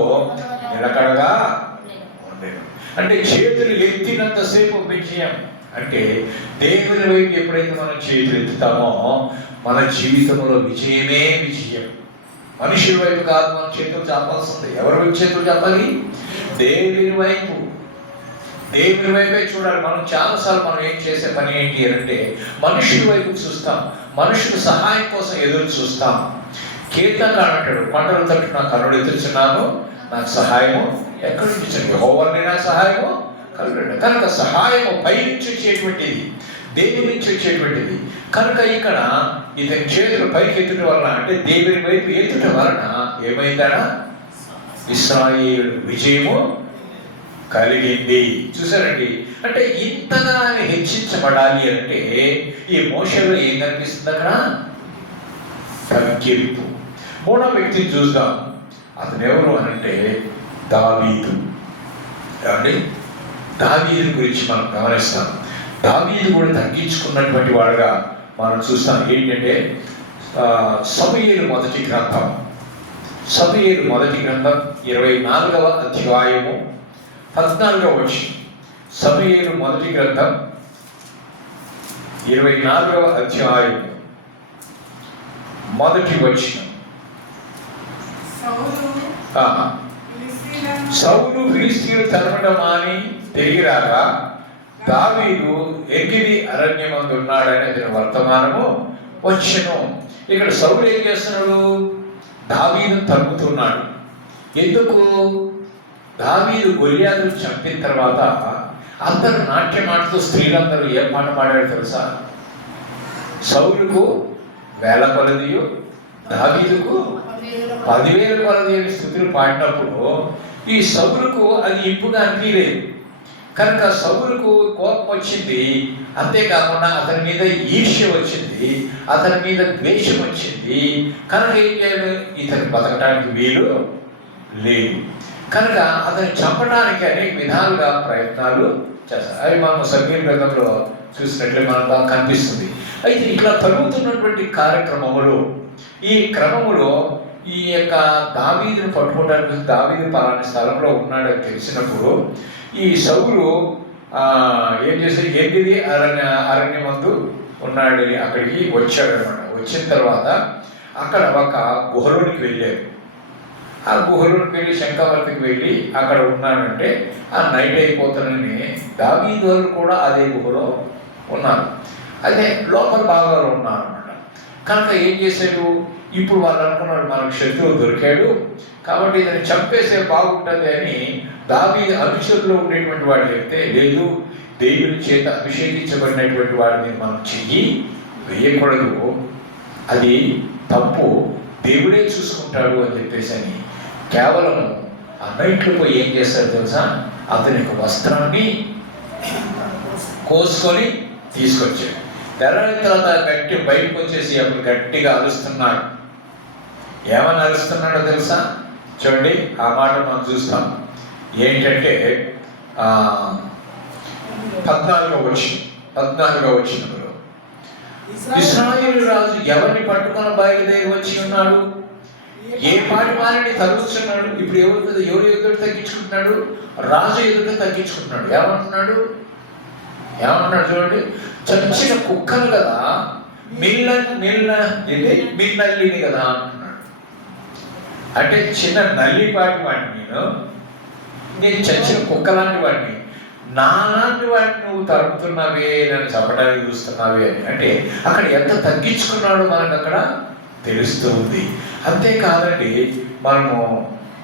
నిలకడగా ఉండేది. అంటే చేతులు ఎత్తినంతసేపు విజయం. అంటే దేవుని వైపు ఎప్పుడైతే మనం చేతులు ఎత్తుతామో మన జీవితంలో విజయమే విజయం. మనుషుల వైపు కాదు మనం చేతులు చాపాల్సింది. ఎవరి వైపు చేతులు చాపాలి? దేవుని వైపు. దేవుని వైపే చూడాలి. మనం చాలాసార్లు మనం ఏం చేసే పని ఏంటి అంటే మనుషుల వైపు చూస్తాం, మనుషుల సహాయం కోసం ఎదురు చూస్తాం. కీర్తనకారుడు అంటాడు, కొండల తట్టు నా కన్నులు ఎదురుచున్నాను, నాకు సహాయము ఎక్కడి నుంచి? యెహోవానే నాకు సహాయము కలుగును. కనుక సహాయము పై నుంచి వచ్చేటువంటిది, దేవుని నుంచి వచ్చేటువంటిది. కనుక ఇక్కడ ఇతని చేతులు పైకి ఎత్తుట వలన, అంటే దేవుని వైపు ఎత్తుట వలన ఏమైందనా? ఇశ్రాయేలు విజయము కలిగింది. చూసారండి, అంటే ఇంతగా ఆయన హెచ్చించబడాలి అంటే ఈ మోషేలో ఏం కనిపిస్తుంది? అక్కడ తగ్గింపు. 3వ వ్యక్తిని చూద్దాం. అతను ఎవరు అనంటే దావీదు. ఏమండి, దావీదు గురించి మనం గమనిస్తాం. దావీదు కూడా తగ్గించుకున్నటువంటి వాడుగా మనం చూస్తాం. ఏంటంటే సమూయేలు మొదటి గ్రంథం 24వ అధ్యాయము 14వ వచనం. సమూయేలు మొదటి గ్రంథం 24వ అధ్యాయం మొదటి వచనం. సౌలు ఫిలిష్తీయులు తరమడం మాని తిరిగి రాగా దావీదు ఎగిరి అరణ్యమందు ఉన్నాడని అతని వర్తమానము వచ్చెను. ఇక్కడ సౌలు ఏం చేస్తున్నాడు? దావీదు తరుముతున్నాడు. ఎందుకు? దావీదు గొల్యాతును చంపిన తర్వాత అందరూ నాట్యమాడుతూ స్త్రీలందరూ ఏం పాట పాడాడు తెలుసా? సౌలుకు 1000 కొలదియు, దావీదుకు 10,000 కొలది అని స్తుతులు పాడినప్పుడు ఈ సౌలుకు అది ఇంపుగా అనిపించలేదు. కనుక సౌలుకు కోపం వచ్చింది. అంతేకాకుండా అతని మీద ఈర్ష్య వచ్చింది, అతని మీద ద్వేషం వచ్చింది. కనుక ఏం చేయాలి? ఇతను బతకడానికి వీలు లేదు. కనుక అతన్ని చంపడానికి అనేక విధాలుగా ప్రయత్నాలు చేస్తారు. అవి మనం సమూయేలు గ్రంథంలో చూసినట్లే మనకు బాగా కనిపిస్తుంది. అయితే ఇట్లా తరుగుతున్నటువంటి కార్యక్రమములు, ఈ క్రమములో ఈ యొక్క దావీదును పట్టుకోవడానికి దావీదు పలానా స్థలంలో ఉన్నాడని తెలిసినప్పుడు ఈ సౌలు ఏం చేసి ఎగిరి అరణ్యమందు ఉన్నాడని అక్కడికి వచ్చాడనమాట. వచ్చిన తర్వాత అక్కడ ఒక గుహలోనికి వెళ్ళారు. ఆ గుహలోకి వెళ్ళి శంఖావర్తికి వెళ్ళి అక్కడ ఉన్నాడంటే ఆ నైట్ అయిపోతానని దావీదు వాళ్ళు కూడా అదే గుహలో ఉన్నారు. అదే లోపల భాగాలు ఉన్నారు అన్నమాట. కనుక ఏం చేశాడు? ఇప్పుడు వాళ్ళు అనుకున్నాడు మనకు శత్రువు దొరికాడు కాబట్టి ఇతను చంపేసే బాగుంటుంది అని దావీదు అనుచరులో ఉండేటువంటి వాడు చెప్తే, లేదు, దేవుని చేత అభిషేకించబడినటువంటి వాడిని మనం చెయ్యి వేయకూడదు, అది తప్పు, దేవుడే చూసుకుంటాడు అని చెప్పేసి అని కేవలం ఆ నైట్లో పోయి ఏం చేస్తారు తెలుసా? అతని యొక్క వస్త్రాన్ని కోసుకొని తీసుకొచ్చాడు. తెల్లని తర్వాత గట్టి బయటకు వచ్చేసి అప్పుడు గట్టిగా అరుస్తున్నాడు. ఏమని అరుస్తున్నాడో తెలుసా? చూడండి, ఆ మాట మనం చూస్తాం. ఏంటంటే 14వ వచనంలో ఇశ్రాయేలు రాజు ఎవరిని పట్టుకొని బయలుదేరి వచ్చి ఉన్నాడు? ఏ పాటి వారిని తగ్గిస్తున్నాడు? ఇప్పుడు ఎవరు ఎదురు తగ్గించుకుంటున్నాడు? రాజు ఎదురు తగ్గించుకుంటున్నాడు. ఏమంటున్నాడు చూడండి, చచ్చిన కుక్కను కదా, మిన్నల్లిని కదా అంటున్నాడు. అంటే చిన్న నల్లిపాటి వాడిని నేను చచ్చిన కుక్క లాంటి వాడిని, నాలాంటి వాడిని నువ్వు తరుపుతున్నావే, నన్ను చంపడానికి చూస్తున్నావే అని. అంటే అక్కడ ఎంత తగ్గించుకున్నాడో మనకు అక్కడ తెలుస్తూ ఉంది. అంతేకాదండి, మనము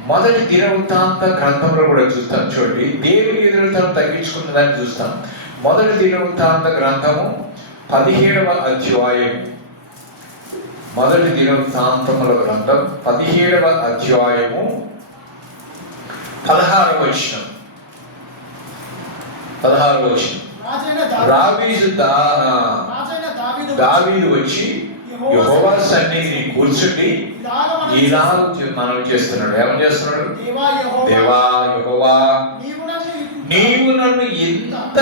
మొదటి దినవృత్తాంత గ్రంథంలో కూడా చూస్తాం. చూడండి, దేవుని ఎదురు తను తగ్గించుకున్న దాన్ని చూస్తాం. మొదటి దినవృత్తాంత గ్రంథము 17వ అధ్యాయం, మొదటి దినవృత్తాంతముల గ్రంథం 17వ అధ్యాయము 16వ వచనం. దావీదు వచ్చి యెహోవా సన్నిధిని కూర్చుండి ఇలా మనం చేస్తున్నాడు. ఏమని చేస్తున్నాడు? దేవా యెహోవా, నీవు నన్ను ఎంత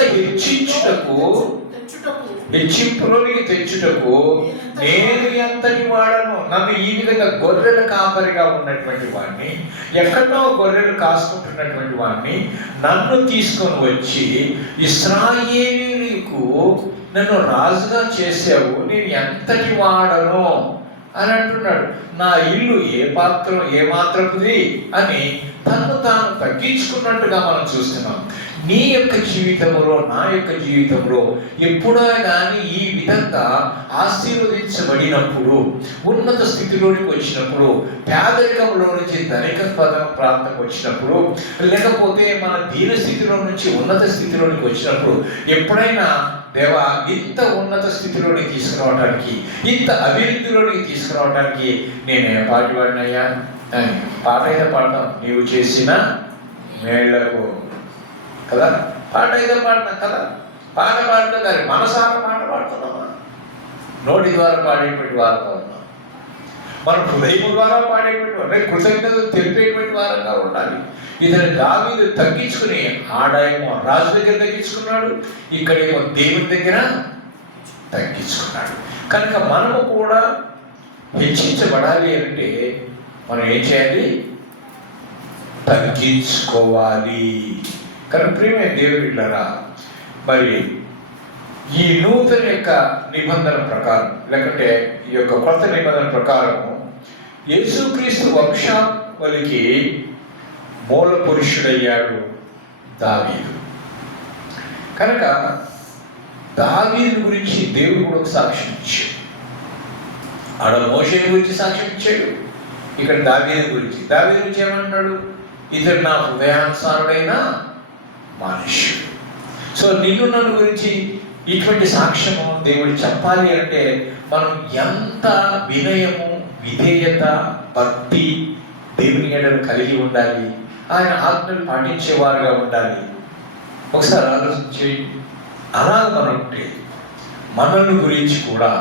హెచ్చింపులోనికి తెచ్చుటకు నేను ఎంతటి వాడను. నన్ను ఈ విధంగా గొర్రెల కాపరిగా ఉన్నటువంటి వాడిని, ఎక్కడో గొర్రెలు కాసుకుంటున్నటువంటి వాడిని నన్ను తీసుకొని వచ్చి ఇశ్రాయేలీయులకు నన్ను రాజుగా చేసావు, నేను ఎంతటి వాడను అని అంటున్నాడు. నా ఇల్లు ఏ మాత్రపుది అని తను తాను తగ్గించుకున్నట్టుగా మనం చూస్తున్నాం. నీ యొక్క జీవితంలో, నా యొక్క జీవితంలో ఎప్పుడో కానీ ఈ విధంగా ఆశీర్వదించబడినప్పుడు, ఉన్నత స్థితిలోనికి వచ్చినప్పుడు, పేదరికంలో నుంచి ధనిక ప్రాంతంకి వచ్చినప్పుడు, లేకపోతే మన దీన స్థితిలో నుంచి ఉన్నత స్థితిలోనికి వచ్చినప్పుడు, ఎప్పుడైనా దేవా ఇంత ఉన్నత స్థితిలోనికి తీసుకురావడానికి, ఇంత అభివృద్ధిలోనికి తీసుకురావడానికి నేనే పాటి వాడినయ్యా అని పాట అయితే పాడతాం. నీవు చేసిన మేళ్లకు కదా, పాట అయితే పాడినా కదా, పాట పాడతా కానీ మనసారా పాట పాడుతున్నామా? నోటి ద్వారా పాడేటువంటి వారంగా ఉన్నాం. మనం హృదయం ద్వారా పాడేటువంటి కృతజ్ఞతలు తెలిపేటువంటి వారంగా ఉండాలి. ఇతను దావీదు తగ్గించుకుని, ఆడేమో రాజు దగ్గర తగ్గించుకున్నాడు, ఇక్కడేమో దేవుని దగ్గర తగ్గించుకున్నాడు. కనుక మనము కూడా హెచ్చించబడాలి అంటే మనం ఏం చేయాలి? తగ్గించుకోవాలి. కనుక ప్రియమైన దేవుని బిడ్డలారా, మరి ఈ నూతన యొక్క నిబంధన ప్రకారం, లేకుంటే ఈ యొక్క కొత్త నిబంధన ప్రకారము యేసుక్రీస్తు వంశావళికి మూల పురుషుడయ్యాడు దావీదు. కనుక దావీదు గురించి దేవుడు కూడా ఒక సాక్ష్యం ఇచ్చాడు. ఆడ మోషే గురించి సాక్ష్యం ఇచ్చాడు, ఇక్కడ దావీదు గురించి ఏమంటున్నాడు? ఇతడు నా హృదయానుసారుడైన మనుష్యుడు. సో నిన్ను నన్ను గురించి ఇటువంటి సాక్ష్యము దేవుడు చెప్పాలి అంటే మనం ఎంత వినయము, విధేయత, భక్తి దేవుని ఎడలు కలిగి ఉండాలి, ఆయన ఆజ్ఞలు పాటించేవారుగా ఉండాలి. ఒకసారి ఆలోచించి అలా మనం ఉంటే మనల్ని గురించి కూడా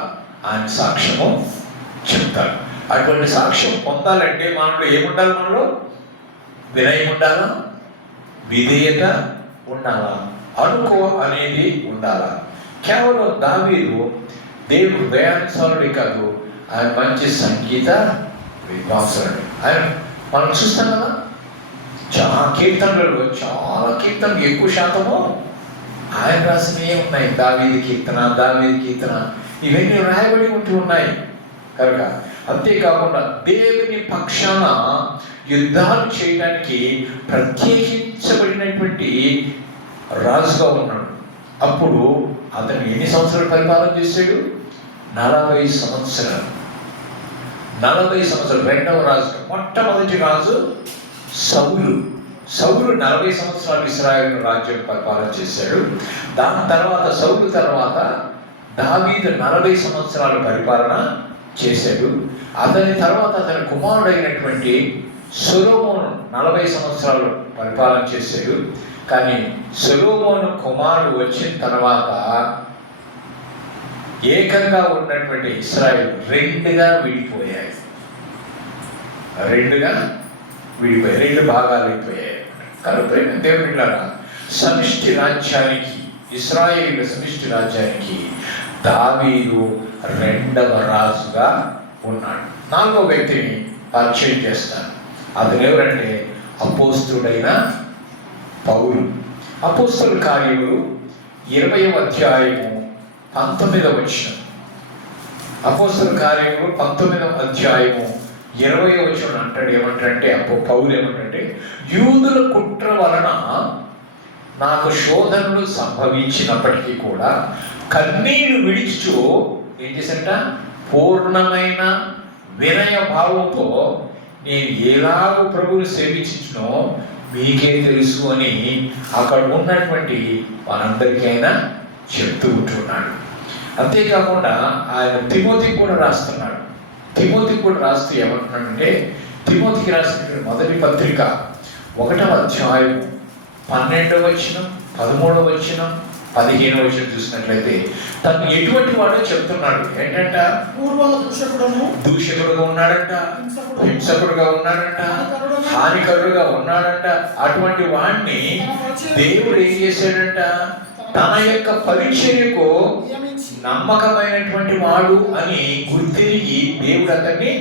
ఆయన సాక్ష్యము చెప్తాడు. అటువంటి సాక్ష్యం పొందాలంటే మనలో ఏముండాలి? మనలో వినయం ఉండాలా, విధేయత ఉండాలా, అనుకో అనేది ఉండాలా. కేవలం దావీదు దేవుడు హృదయానుసారుడే కాదు, ఆయన మంచి సంగీత విద్వాంసుడు. ఆయన మనం చూస్తాం కదా, చాలా కీర్తనలు ఎక్కువ శాతము ఆయన రాసినవే ఉన్నాయి. దావీదు కీర్తన ఇవన్నీ రాయబడి ఉంటూ ఉన్నాయి. కనుక అంతేకాకుండా దేవుని పక్షాన యుద్ధాలు చేయడానికి ప్రత్యేకించబడినటువంటి రాజుగా ఉన్నాడు. అప్పుడు అతను ఎన్ని సంవత్సరాలు పరిపాలన చేశాడు? 40 సంవత్సరాలు. 40 సంవత్సరాలు. రెండవ రాజు, మొట్టమొదటి రాజు సౌలు 40 సంవత్సరాలు ఇశ్రాయేలు రాజ్యం పరిపాలన చేశాడు. దాని తర్వాత సౌలు తర్వాత దావీదు 40 సంవత్సరాలు పరిపాలన చేశాడు. అతని తర్వాత అతని కుమారుడైనటువంటి సొలొమోను 40 సంవత్సరాలు పరిపాలన చేశాడు. కానీ సొలొమోను కుమారుడు వచ్చిన తర్వాత ఏకంగా ఉన్నటువంటి ఇశ్రాయేలు రెండుగా విడిపోయాయి. రెండు భాగాలు అయిపోయాయి. కనుక దేవుని సమిష్టి రాజ్యానికి, ఇశ్రాయేలు సమిష్టి రాజ్యానికి దావీదు రెండవ రాజుగా ఉన్నాడు. నాలుగో వ్యక్తిని పరిచయం చేస్తాను. అతను ఎవరంటే అపోస్తుడైన పౌలు. అపోస్తుల కార్యములు 20వ అధ్యాయము 19వ వచనం. అపోస్తుల కార్యములు 19వ అధ్యాయము 20వ వచనం అంటాడు. ఏమంటాడంటే పౌలు ఏమంటాడంటే, యూదుల కుట్ర వలన నాకు శోధనలు సంభవించినప్పటికీ కూడా కన్నీళ్లు విడిచు ఏం చేశాట, పూర్ణమైన వినయ భావంతో నేను ఎలాగో ప్రభువుని సేవించునో మీకే తెలుసు అని అక్కడ ఉన్నటువంటి మనందరికైనా చెప్తూ ఉంటున్నాడు. అంతేకాకుండా ఆయన తిమోతికి కూడా రాస్తున్నాడు. తిమోతికి కూడా రాస్తూ ఏమంటున్నాడంటే, తిమోతికి రాసిన మొదటి పత్రిక 1వ అధ్యాయం 12వ వచనం, 13వ వచనం, 15వ వచనం చూసినట్లయితే తను ఎటువంటి వాడో చెప్తున్నాడు. ఏంటంట, దూషకుడుగా ఉన్నాడంట, హింసకుడుగా ఉన్నాడంట, హానికరుడుగా ఉన్నాడంట. అటువంటి వాడిని దేవుడు ఏం చేశాడంట, తన యొక్క పరిచర్యకు నమ్మకమైనటువంటి వాడు అని గుర్తిరిగి దేవుడు అతన్ని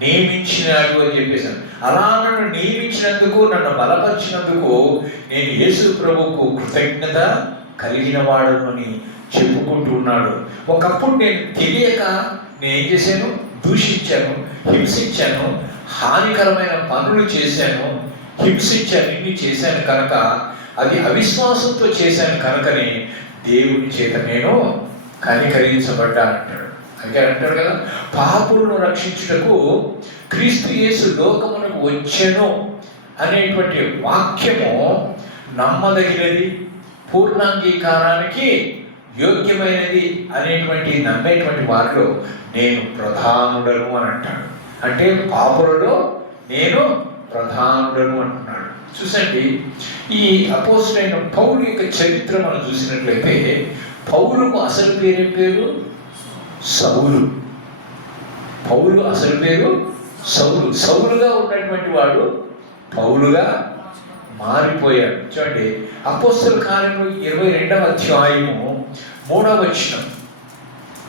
నియమించినాడు అని చెప్పేశాను. అలా నన్ను నియమించినందుకు, నన్ను బలపరిచినందుకు నేను యేసు ప్రభువుకు కృతజ్ఞత కలిగిన వాడు అని చెప్పుకుంటూ ఉన్నాడు. ఒకప్పుడు నేను తెలియక నేను ఏం చేశాను, దూషించాను, హింసించాను, హానికరమైన పనులు చేశాను, హింసించాను, ఇన్ని చేశాను కనుక, అది అవిశ్వాసంతో చేశాను కనుకనే దేవుని చేత నేను కనికరించబడ్డా అంటాడు. అంటే అంటాడు కదా, పాపులను రక్షించుటకు క్రీస్తు యేసు లోకమునకు వచ్చెను అనేటువంటి వాక్యము నమ్మదగినది, పూర్ణాంగీకారానికి యోగ్యమైనది అనేటువంటి నమ్మేటువంటి వారిలో నేను ప్రధానుడను అని అంటాడు. అంటే పాపులలో నేను ప్రధానుడను అంటున్నాడు. చూసండి, ఈ అపోస్తలుడైన పౌలు యొక్క చరిత్ర మనం చూసినట్లయితే పౌలుకు అసలు పేరేం పేరు? సౌలు. పౌలు అసలు పేరు సౌలు. సౌలుగా ఉన్నటువంటి వాడు పౌలుగా మారిపోయాడు. చూడండి, అపోస్తల కార్యము 22వ అధ్యాయము 3వ వచనం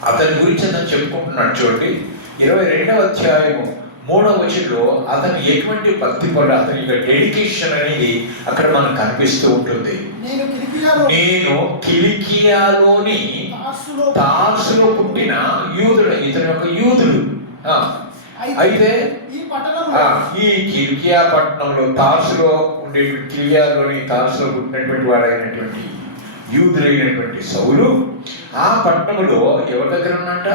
అతని గురించి అతను చెప్పుకుంటున్నాడు. చూడండి, 22వ అధ్యాయము 3వ వచనంలో అతను ఎటువంటి భక్తి పడ, అతని యొక్క డెడికేషన్ అనేది అక్కడ మనకు కనిపిస్తూ ఉంటుంది. నేను కిలికియాలోని తార్సులో పుట్టిన యూదుడు, ఇతని యొక్క యూదుడు. అయితే ఈ కిలికియా పట్టణంలో తార్సులో ఉండేటువంటి, కిలికియాలోని తార్సులో పుట్టినటువంటి వాడైనటువంటి యూదుడైనటువంటి సౌలు ఆ పట్టణంలో ఎవరి దగ్గర ఉన్నట్ట,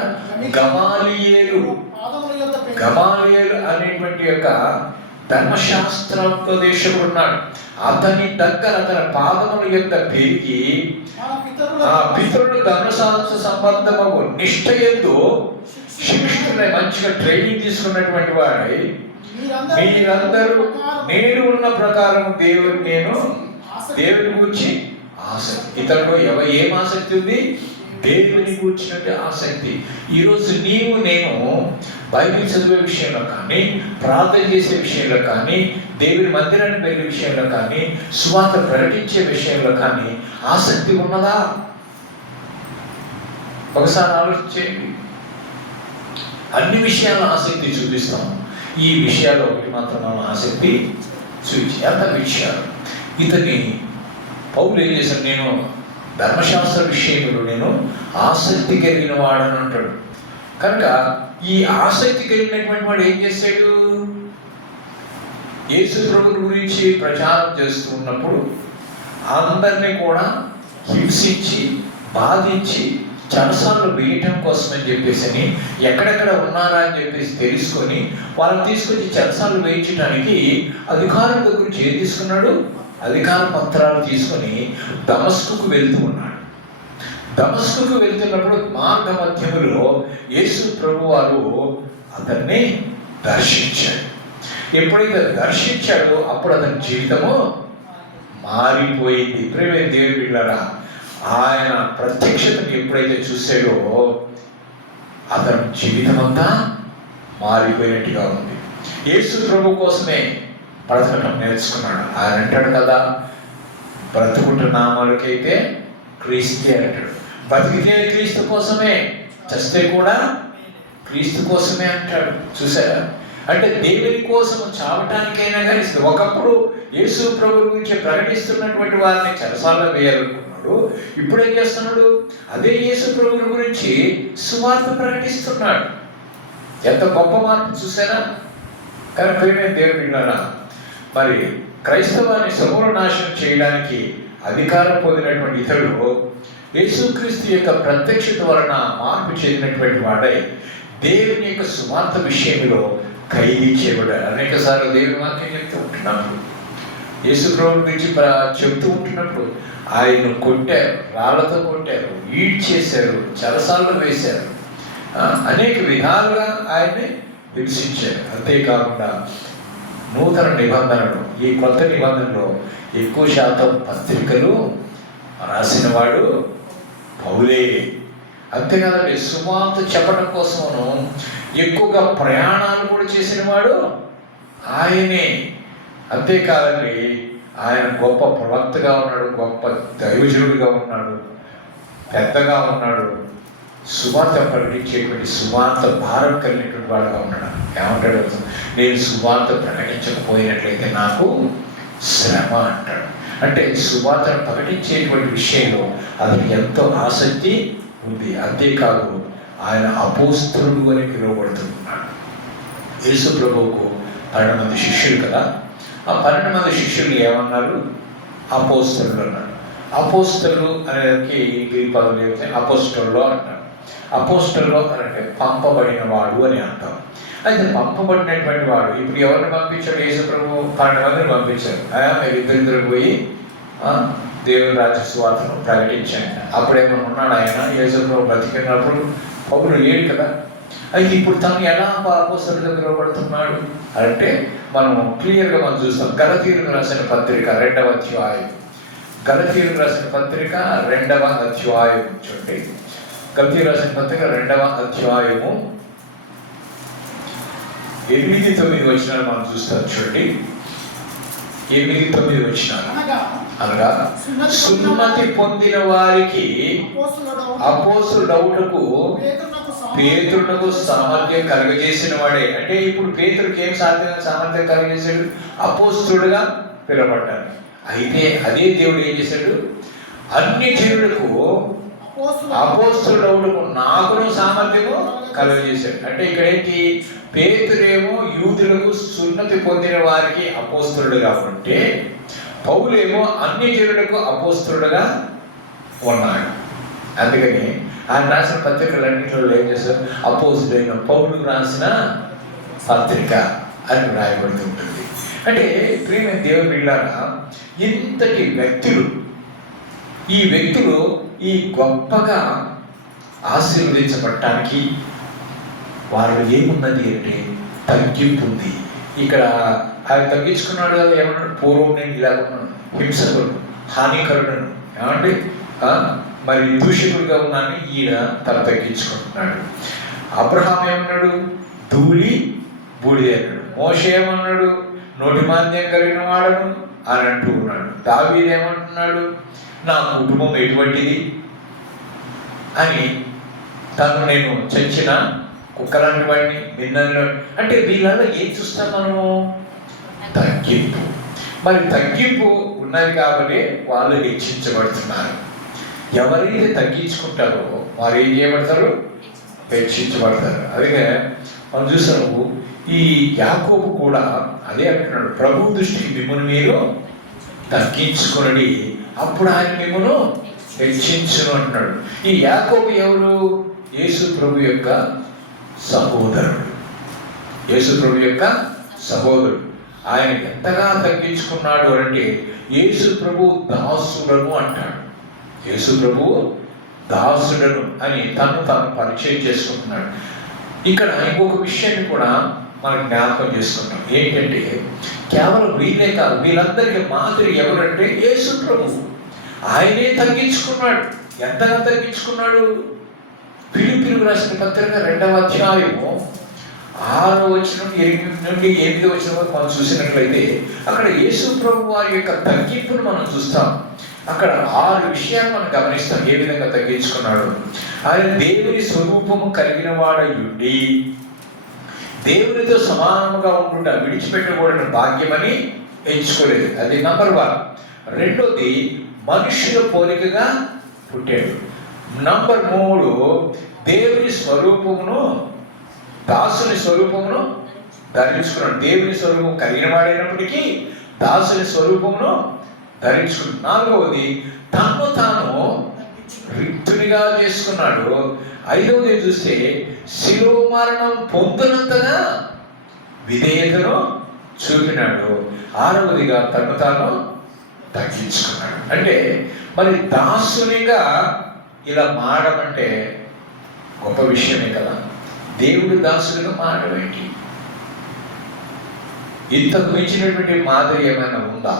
గమాలియేలు అనేటువంటి యొక్క ధర్మశాస్త్రోపదేశకుడు ఉన్నాడు. అతని దగ్గర అతని పాదముల యొక్క పెరిగి ఆ పితరుడు ధర్మశాస్త్ర సంబంధము నిష్ఠయందు శిక్షణ మంచిగా ట్రైనింగ్ తీసుకున్నటువంటి వాడై, మీరందరూ నేను ఉన్న ప్రకారం దేవుని గురించి ఆసక్తి, ఇతరులు ఏం ఆసక్తి ఉంది? దేవుని కూర్చున్నట్టు ఆసక్తి. ఈరోజు నీవు నేను బైబిల్ చదివే విషయంలో కానీ, ప్రార్థన చేసే విషయంలో కానీ, దేవుని మందిరాన్ని వెళ్ళే విషయంలో కానీ, సువార్త ప్రకటించే విషయంలో కానీ ఆసక్తి ఉన్నదా? ఒకసారి ఆలోచించేయండి. అన్ని విషయాల్లో ఆసక్తి చూపిస్తాం, ఈ విషయాల్లో ఒకటి మాత్రం మనం ఆసక్తి చూపించి అంత విషయాలు. ఇతని పౌలు ఏం చేశాడు, నేను ధర్మశాస్త్ర విషయంలో నేను ఆసక్తి కలిగిన వాడని అంటాడు. కనుక ఈ ఆసక్తి కలిగినటువంటి వాడు ఏం చేశాడు, యేసు ప్రభువు గురించి ప్రచారం చేస్తూ ఉన్నప్పుడు అందరినీ కూడా హింసించి, బాధించి, చెరసాల్లో వేయటం కోసమని చెప్పేసి ఎక్కడెక్కడ ఉన్నారా అని చెప్పేసి తెలుసుకొని వాళ్ళని తీసుకొచ్చి చెరసాలు వేయించడానికి అధికారుల గురించి ఏం తీసుకున్నాడు, అధికార పత్రాలు తీసుకొని దమస్కుకు వెళ్తూ ఉన్నాడు. దమస్కుకు వెళ్తున్నప్పుడు మార్గ మధ్యములో యేసు ప్రభు వారు అతన్ని దర్శించాడు. ఎప్పుడైతే దర్శించాడో అప్పుడు అతని జీవితము మారిపోయింది. ప్రియమైన దేవుని బిడ్డలారా, ఆయన ప్రత్యక్షతను ఎప్పుడైతే చూసాడో అతని జీవితం అంతా మారిపోయినట్టుగా ఉంది. యేసు ప్రభు కోసమే బ్రతకటం నేర్చుకున్నాడు. ఆయన అంటాడు కదా, బ్రతుకుంటున్న నామాలకైతే క్రీస్తే అంటాడు. బతికితే క్రీస్తు కోసమే, చస్తే కూడా క్రీస్తు కోసమే అంటాడు. చూసారా? అంటే దేవుని కోసం చావటానికైనా కానీ ఒకప్పుడు యేసు ప్రభు గురించి ప్రకటిస్తున్నటువంటి వారిని చెరసాలలో వేయాలనుకున్నాడు. ఇప్పుడు ఏం చేస్తున్నాడు? అదే యేసు ప్రభు గురించి సువార్త ప్రకటిస్తున్నాడు. ఎంత గొప్ప మార్పు చూసారా? కానీ ప్రియమైన దేవుని బిడ్డలారా, మరి క్రైస్తవాన్ని సమూల నాశనం చేయడానికి అధికారం పొందినటువంటి ఇతడు యేసుక్రీస్తు యొక్క ప్రత్యక్షత వలన మార్పు చెందినటువంటి వాడై దేవుని యొక్క సువార్త విషయంలో ఖైదీ చేయబడ్డాడు. అనేక సార్లు దేవుని వాక్యం చెప్తూ ఉంటున్నప్పుడు, యేసు ప్రభు గురించి చెప్తూ ఉంటున్నప్పుడు ఆయన్ను కొట్టారు, రాళ్లతో కొట్టారు, ఈడ్ చేశారు, చెరసాల్లో వేశారు, అనేక విధాలుగా ఆయన్ని హింసించారు. అంతేకాకుండా నూతన నిబంధనలు, ఈ కొత్త నిబంధనలో ఎక్కువ శాతం పత్రికలు రాసిన వాడు పౌలే. అంతేకాదండి, సువార్త చెప్పడం కోసమును ఎక్కువగా ప్రయాణాలు కూడా చేసిన వాడు ఆయనే. అంతేకాదండి, ఆయన గొప్ప ప్రవక్తగా ఉన్నాడు, గొప్ప దైవజనుడిగా ఉన్నాడు, పెద్దగా ఉన్నాడు, సువార్త ప్రకటించేటువంటి సువార్త భారం కలిగినటువంటి వాడుగా ఉన్నాడు. ఏమంటాడు? నేను సువార్త ప్రకటించకపోయినట్లయితే నాకు శ్రమ అంటాడు. అంటే సువార్తను ప్రకటించేటువంటి విషయంలో అతనికి ఎంతో ఆసక్తి ఉంది. అంతేకాదు, ఆయన అపోస్తలుడు అని పిలువబడుతున్నాడు. యేసు ప్రభువుకు 12 మంది శిష్యులు కదా, ఆ 12 మంది శిష్యులు ఏమన్నారు? అపోస్తలుడు అన్నాడు. అపోస్తలు అనేది గ్రీకు పదం చెప్తే అపోస్టల్లో అంటారు. అపోస్టల్లో అంటే పంపబడిన వాడు అని అంటాం. అయితే పంపబడినటువంటి వాడు ఇప్పుడు ఎవరిని పంపించాడు? యేసు ప్రభు 12 మందిని పంపించారు. మీరు ఇద్దరిద్దరు పోయి దేవుని రాజ్య సువార్తను ప్రకటించండి. అప్పుడేమన్నా ఉన్నాడు ఆయన? యేసు ప్రభు బ్రతికినప్పుడు పౌలు లేడు కదా. అయితే ఇప్పుడు తను ఎలా అపోస్తలుడిగా పిలువబడుతున్నాడు అంటే మనం క్లియర్గా మనం చూస్తాం. గలతీయులకు రాసిన పత్రిక 2వ అధ్యాయం, గలతీయులకు రాసిన పత్రిక 2వ అధ్యాయం చూడండి. గలతీయులకు రాసిన పత్రిక 2వ అధ్యాయము 8-9 వచనాలు మనం చూస్తాం. చూడండి, 8-9 వచనాలు. అనగా సున్నతి పొందిన వారికి అపోస్తలుడవుటకు పేతురునకు సామర్థ్యం కలుగజేసిన వాడే. అంటే ఇప్పుడు పేతురుకి ఏం సామర్థ్యం కలుగజేశాడు? అపోస్తలుడుగా పిలవబడ్డాడు. అయితే అదే దేవుడు ఏం చేశాడు? అన్ని జనులకు అపోస్తలుడవుటకు నాకును సామర్థ్యము కలుగజేశాడు. అంటే ఇక్కడ ఏంటి? పేతురేమో యూదులకు సున్నతి పొందిన వారికి అపోస్తలుడుగా ఉంటే, పౌలేమో అన్ని జనులకు అపోస్తలుడుగా ఉన్నాడు. అందుకని ఆయన రాసిన పత్రికలన్నింటిలో ఏం చేశారు? అపోస్తలుడైన పౌలు రాసిన పత్రిక అని రాయబడుతుంటుంది. అంటే ప్రియమైన దేవుని బిడ్డలారా, ఇంతటి వ్యక్తులు, ఈ వ్యక్తులు ఈ గొప్పగా ఆశీర్వదించబడటానికి వారు ఏమున్నది అంటే తగ్గింపు ఉంది. ఇక్కడ ఆయన తగ్గించుకున్నాడు కదా. ఏమన్నాడు? పూర్వం నేను ఇలా ఉన్నాను, హింసకుడు, హానికరుడను, ఏమంటే మరి దూషకుడుగా ఉన్నాను. ఈయన తల తగ్గించుకుంటున్నాడు. అబ్రహాం ఏమన్నాడు? ధూళి బూడిద అన్నాడు. మోషే ఏమన్నాడు? నోటి మాంద్యం కలిగిన వాడను అని అంటూ ఉన్నాడు. దావీదు ఏమంటున్నాడు? నా కుటుంబం ఎటువంటిది అని, తను నేను చచ్చిన కుక్కలాంటి వాడిని, నిన్న. అంటే వీళ్ళలో ఏం చూస్తాం మనము? తగ్గింపు. మరి తగ్గింపు ఉన్నది కాబట్టి వాళ్ళు హెచ్చించబడుతున్నారు. ఎవరైతే తగ్గించుకుంటారో వారు ఏం చేయబడతారు? హెచ్చించబడతారు. అందుకే మనం చూసాము, ఈ యాకోబు కూడా అదే అంటున్నాడు, ప్రభు దృష్టికి మిమ్మల్ని మీరు తగ్గించుకునడి, అప్పుడు ఆయన మిమ్మల్ని హెచ్చించును అంటున్నాడు. ఈ యాకోబు ఎవరు? యేసు ప్రభు యొక్క సహోదరుడు. యేసు ప్రభు యొక్క సహోదరుడు. ఆయన ఎంతగా తగ్గించుకున్నాడు అంటే యేసు ప్రభు దాసుడను అంటాడు. యేసు ప్రభు దాసుడను అని తను పరిచయం చేసుకుంటున్నాడు. ఇక్కడ ఇంకొక విషయాన్ని కూడా మనం జ్ఞాపకం చేసుకుంటాం. ఏంటంటే కేవలం వీళ్ళే కాదు, వీళ్ళందరికీ మాదిరి ఎవరంటే యేసు ప్రభువు. ఆయనే తగ్గించుకున్నాడు. ఎంతగా తగ్గించుకున్నాడు? ఫిలిప్పీయులకు రాసిన పత్రిక 2వ అధ్యాయము 6వ వచనం 8 నుండి 8వ వచనం వరకు మనం చూసినట్లయితే అక్కడ యేసు ప్రభు వారి యొక్క తగ్గింపును మనం చూస్తాం. అక్కడ 6 విషయాలు మనం గమనిస్తాం. ఏ విధంగా తగ్గించుకున్నాడు? ఆయన దేవుని స్వరూపము కలిగిన వాడై ఉండి దేవునితో సమానముగా ఉండుట విడిచిపెట్టకూడని భాగ్యమని ఎంచుకోలేదు. అది నంబర్ 1. రెండోది, మనుష్యుల పోలికగా పుట్టాడు. నంబర్ 3, దేవుని స్వరూపమును దాసుని స్వరూపమును ధరించుకున్నాడు. దేవుని స్వరూపం కలిగిన వాడైనప్పటికీ దాసుని స్వరూపమును ధరించుకున్నాడు. 4వది, తను తాను రిక్తునిగా చేసుకున్నాడు. 5వది చూస్తే శిలువ మరణం పొందినంతగా విధేయతను చూపినాడు. 6వదిగా తను తాను తగ్గించుకున్నాడు. అంటే మరి దాసునిగా ఇలా మారమంటే గొప్ప విషయమే కదా. దేవుడు దాసునిగా మారడం ఏంటి? ఇంతకు మించినటువంటి మాదిరి ఏమైనా ఉందా?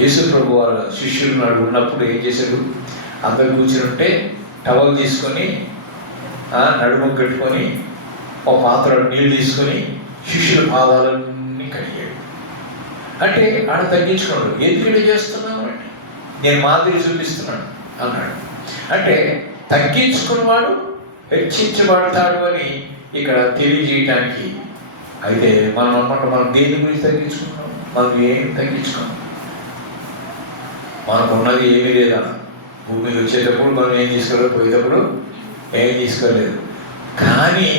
యేసు ప్రభు వాళ్ళ శిష్యులు నాడు ఉన్నప్పుడు ఏం చేశాడు? అందరు కూర్చుని ఉంటే టవల్ తీసుకొని నడుము కట్టుకొని ఒక పాత్ర నీళ్ళు తీసుకొని శిష్యుల పాదాలన్నీ కడిగాడు. అంటే ఆడ తగ్గించుకున్నాడు. ఎందుకంటే చేస్తున్నాను అంటే నేను మాదిరి చూపిస్తున్నాను అన్నాడు. అంటే తగ్గించుకున్నవాడు హెచ్చించబడతాడు అని ఇక్కడ తెలియజేయటానికి. అయితే మనం అన్నమాట, మనం దేని గురించి తగ్గించుకున్నాం? మనం ఏం తగ్గించుకున్నాం? మనకు ఉన్నది ఏమీ లేదా. భూమి మీద వచ్చేటప్పుడు మనం ఏం తీసుకోలేదు, పోయేటప్పుడు ఏం తీసుకోలేదు. కానీ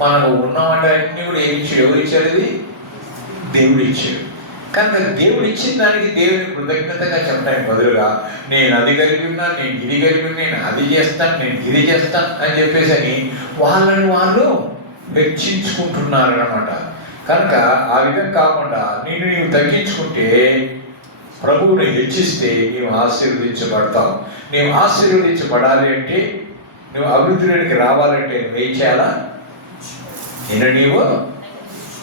మనకు ఉన్నమాట అన్నీ కూడా ఏమి ఇచ్చాడు? ఎవరు ఇచ్చాడు? ఇది దేవుడు ఇచ్చాడు. కనుక దేవుడు ఇచ్చిన దానికి దేవుని కృతజ్ఞతగా చెప్పడానికి బదులుగా నేను అది కలిగి ఉన్నాను, నేను ఇది కలిగి ఉన్నాను, నేను అది చేస్తాను, నేను ఇది చేస్తాను అని చెప్పేసి అని వాళ్ళని వాళ్ళు వెచ్చించుకుంటున్నారు అన్నమాట. కనుక ఆ విధంగా కాకుండా నిన్ను నీవు తగ్గించుకుంటే, ప్రభువుని హెచ్చిస్తే నీవు ఆశీర్వదించబడతావు. నీవు ఆశీర్వదించబడాలి అంటే, నువ్వు అభివృద్ధిలోనికి రావాలంటే నువ్వేం చేయాలా? నిన్ను నీవు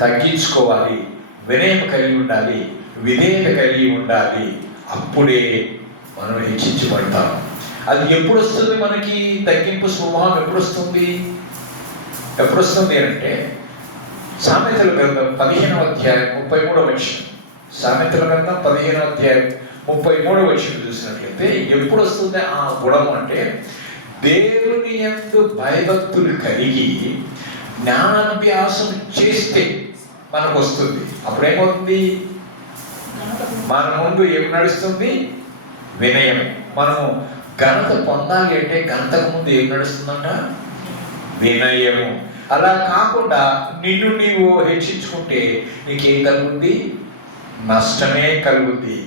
తగ్గించుకోవాలి, వినయం కలిగి ఉండాలి, విధేయత కలిగి ఉండాలి. అప్పుడే మనం హెచ్చించబడతాం. అది ఎప్పుడు వస్తుంది? మనకి తగ్గింపు స్వభావం ఎప్పుడు వస్తుంది? అంటే సామెతల గ్రంథం 15వ అధ్యాయం 33వ వచనం. సామెతల గ్రంథం 15వ అధ్యాయం 33వ వచనం చూసినట్లయితే ఎప్పుడు వస్తుంది ఆ గుణం అంటే, దేవుని యందు భయభక్తులు కలిగి జ్ఞానాభ్యాసం చేస్తే మనకు వస్తుంది. అప్పుడేమవుతుంది? మన ముందు ఏం నడుస్తుంది? వినయం. మనము ఘనత పొందాలి అంటే ఘనతకు ముందు ఏం నడుస్తుందంట? వినయము. అలా కాకుండా నిన్ను నీవు హెచ్చించుకుంటే నీకేం కలుగుద్ది? నష్టమే కలుగుద్ది,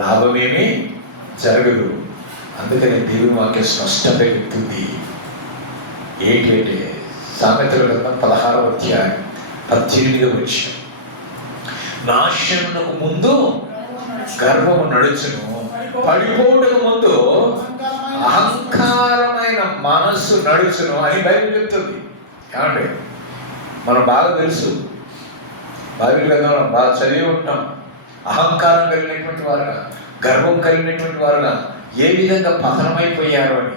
లాభమేమీ జరగదు. అందుకని దేవుని వాక్యం స్పష్టంగా చెప్తుంది. ఏంటంటే సామెతల గ్రంథం 16వ అధ్యాయం 18వ వచనం, నాశనమునకు ముందు గర్వము నడుచును, పడిపోవటకు ముందు అహంకారమైన మనస్సు నడుచును అని బైబిల్ చెప్తుంది. ఏమండి, మనం బాగా తెలుసు, బైబిల్ గ్రంథంలో బాగా చదివి ఉంటాం. అహంకారం కలిగినటువంటి వారుగా, గర్వం కలిగినటువంటి వారుగా ఏ విధంగా పతనమైపోయారు అని.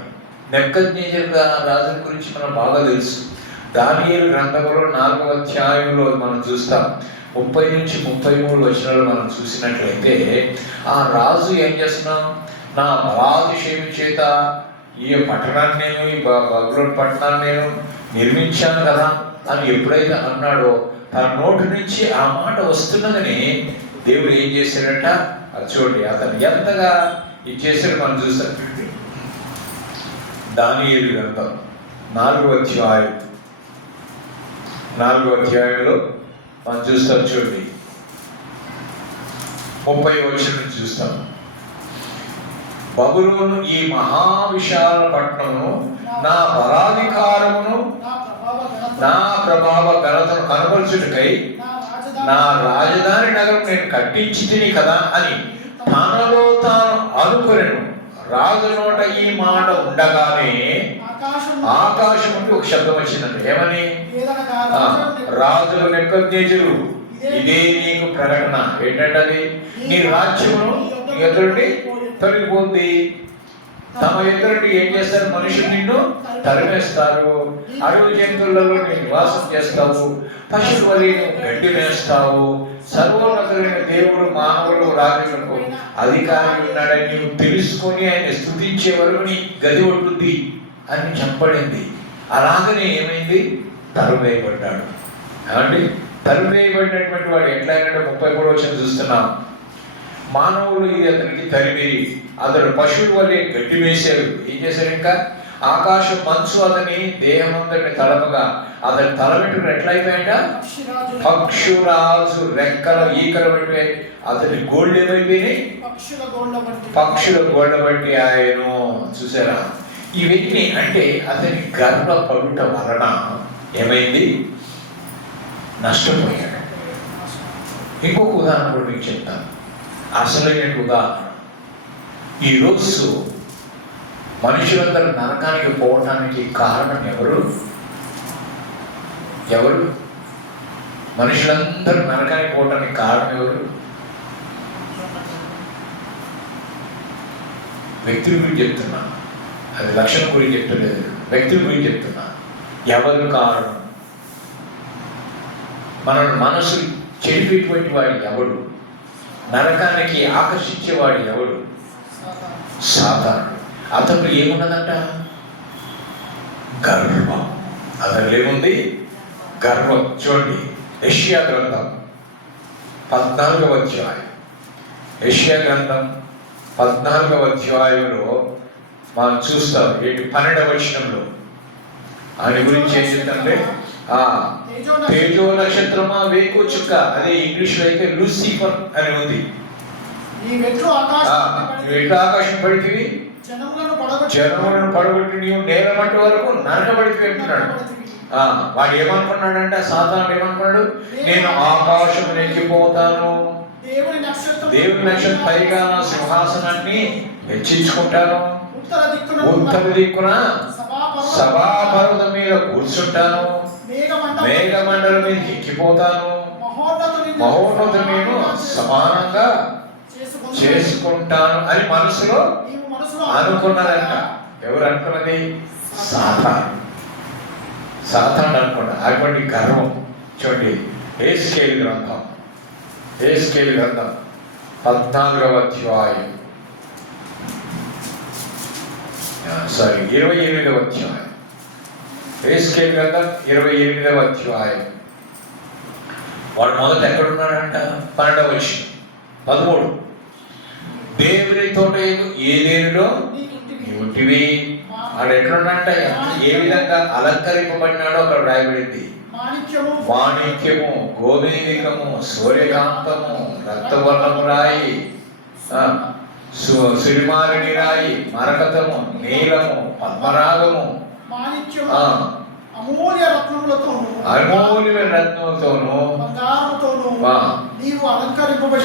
నెబుకద్నెజరు రాజు గురించి మనం బాగా తెలుసు. దానియేలు గ్రంథంలో 4వ అధ్యాయంలో మనం చూస్తాం. 30 నుంచి 33 వచనాలు మనం చూసినట్లయితే ఆ రాజు ఏం చేస్తున్నాం? నా బలాతిశయం చేత ఈ పట్టణాన్ని నేను, ఈ బబులోను పట్టణాన్ని నేను నిర్మించాను కదా అని ఎప్పుడైతే అన్నాడో, తన నోటి నుంచి ఆ మాట వస్తున్నదని దేవుడు ఏం చేశాడట? అది చూడండి, అతను ఎంతగా ఇది చేశాడు మనం చూస్తాం. దానియేలు గ్రంథం 4వ అధ్యాయంలో మనం చూస్తాం. చూడండి, 30వ వచనం నుంచి చూస్తాం. బబులోను ఈ మహావిశాల పట్టణమును, నా బలాధికారమును, నా ప్రభావ ఘనతను కనపరచుటకై నా రాజధాని నగరం నేను కట్టించి తిని కదా అని తనలో తాను అనుకొనెను. రాజు నోట ఈ మాట ఉండగానే ఆకాశం నుండి ఒక శబ్దం వచ్చిందంట. ఏమని? రాజులు నెబుకద్నెజరు, ఇదే నీకు ప్రకటన. ఏంటంటే అది నీ రాజ్యమును నీ ఎదురుండి తొలగిపోతుంది. తమ ఎదురుండి ఏం చేస్తారు? మనుషులు నిన్ను తరిమేస్తారు. అడవి జంతువులలో నీ నివాసం చేస్తావు. పశువుల వలె గడ్డి వేస్తావు. సర్వోన్నతులైన దేవుడు మానవులు రాజులకు అధికారి ఉన్నాడని నీవు తెలుసుకొని ఆయన స్తుతించే వరకు నీ గది ఉంటుంది అని చెప్పబడింది. అలాగనే ఏమైంది? తరువేయబడ్డాడు. ఏమండి? తరువేయబడినటువంటి వాడు ఎట్లయినా 33 వచనం చూస్తున్నాం. మానవులు ఇది అతనికి తరిమేరి అతడు పశువుల వల్లే గడ్డి వేశారు. ఏం చేశారు? ఇంకా ఆకాశం మంచు అతని దేహం అంతటిని తడపగా అతని తల వెంట్రుకలు ఎట్లయిపోయాట? పక్షురాజు రెక్కల ఈకల వంటి అతని గోళ్ళు ఏమైపోయినాయి? పక్షుల గోళ్ళ బట్టి ఆయన. చూసారా? ఇవన్నీ అంటే అతని గర్వపడుట వలన ఏమైంది? నష్టపోయాడు. ఇంకొక ఉదాహరణ కూడా మీకు చెప్తాను. అసలైన ఉదాహరణ. ఈరోజు మనుషులందరూ నరకానికి పోవటానికి కారణం ఎవరు? మనుషులందరూ నరకానికి పోవటానికి కారణం ఎవరు? వ్యక్తుల గురించి చెప్తున్నా, అది లక్షణం గురించి చెప్తలేదు, వ్యక్తుల గురించి చెప్తున్నా. ఎవరు కారణం? మన మనసు చెడిపేటువంటి వాడు ఎవడు? నరకానికి ఆకర్షించేవాడు ఎవడు? సాతానుడు. అతను ఏమున్నదంట? గర్వం. అతను ఏముంది? గర్వం. చూడండి, యెషయా గ్రంథం 14వ అధ్యాయం. యెషయా గ్రంథం 14వ అధ్యాయంలో మనం చూస్తాం. 12వ వచనంలో ఆయన గురించి ఏం చెప్తుంటే, తేజో నక్షత్రమా వేకు చుక్క. అదే ఇంగ్లీష్ లో అయితే లూసిఫర్ అని ఉంది. ఆకాశం పడితివి, జనములను పడగొట్టి నీవు నేలమట్టి వరకు నరకబడితివి అంటున్నాడు. వాడు ఏమనుకున్నాడంటే, సాతానుడు ఏమనుకున్నాడు? నేను ఆకాశం ఎక్కిపోతాను, దేవుని నక్షత్రం పైగా నా సింహాసనాన్ని హెచ్చించుకుంటాను, ఉత్తర దిక్కున సభాపర్వతం మీద కూర్చుంటాను, మేఘమండలం మీద ఎక్కిపోతాను, మహోన్నతుని నేను సమానంగా చేసుకుంటాను అని మనసులో అనుకున్నదంట. ఎవరు అనుకున్నది? సాతానుడు అనుకున్నా. అటువంటి గర్వం. చూడండి, యెహెజ్కేలు గ్రంథం 14వ అధ్యాయం 28వ అధ్యాయం. యెహెజ్కేలు గ్రంథం 28వ అధ్యాయం. వాడు మొదట ఎక్కడున్నాడంట? 12వ వచనం 13. దేవుని తోట ఏదేనులో నీవుంటివి. వాడు ఎట్లున్నాడంట? ఏ విధంగా అలంకరింపబడినాడో అక్కడ రాయబడింది. మాణిక్యము, గోమేధికము, సూర్యకాంతము, రక్తవర్ణము రాయి, సిరిమారిణి రాయి, మరకతము, నీలము, పద్మరాగము, అమూల్య రత్నములతోను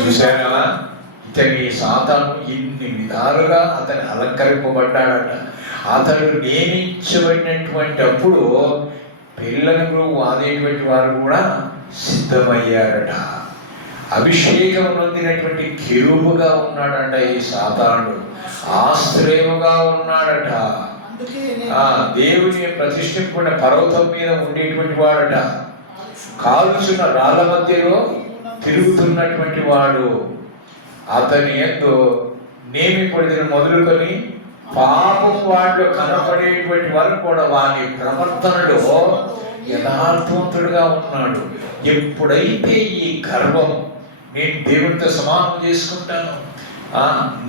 చూసారా? ఇతని సాతాను ఇన్ని విధాలుగా అతను అలంకరింపబడ్డాడట. అతడు నియమించబడినటువంటి అప్పుడు పిల్లలు వాదేటువంటి వారు కూడా సిద్ధమయ్యారట. అభిషేకం నొందినటువంటి కెరూబుగా ఉన్నాడట ఈ సాతానుడు. ఆశ్రయముగా ఉన్నాడట. దేవుని ప్రతిష్ఠింపబడిన పర్వతం మీద ఉండేటువంటి వాడట. కాల్చున్న రాళ్ళ మధ్యలో తిరుగుతున్నటువంటి వాడు. అతని యందు నేమిపడిన మొదలుకొని పాపం వాళ్ళు కనపడేటువంటి వారు కూడా వాని ప్రవర్తనలో యథార్థవంతుడుగా ఉన్నాడు. ఎప్పుడైతే ఈ గర్వం, నేను దేవుడితో సమానం చేసుకుంటాను,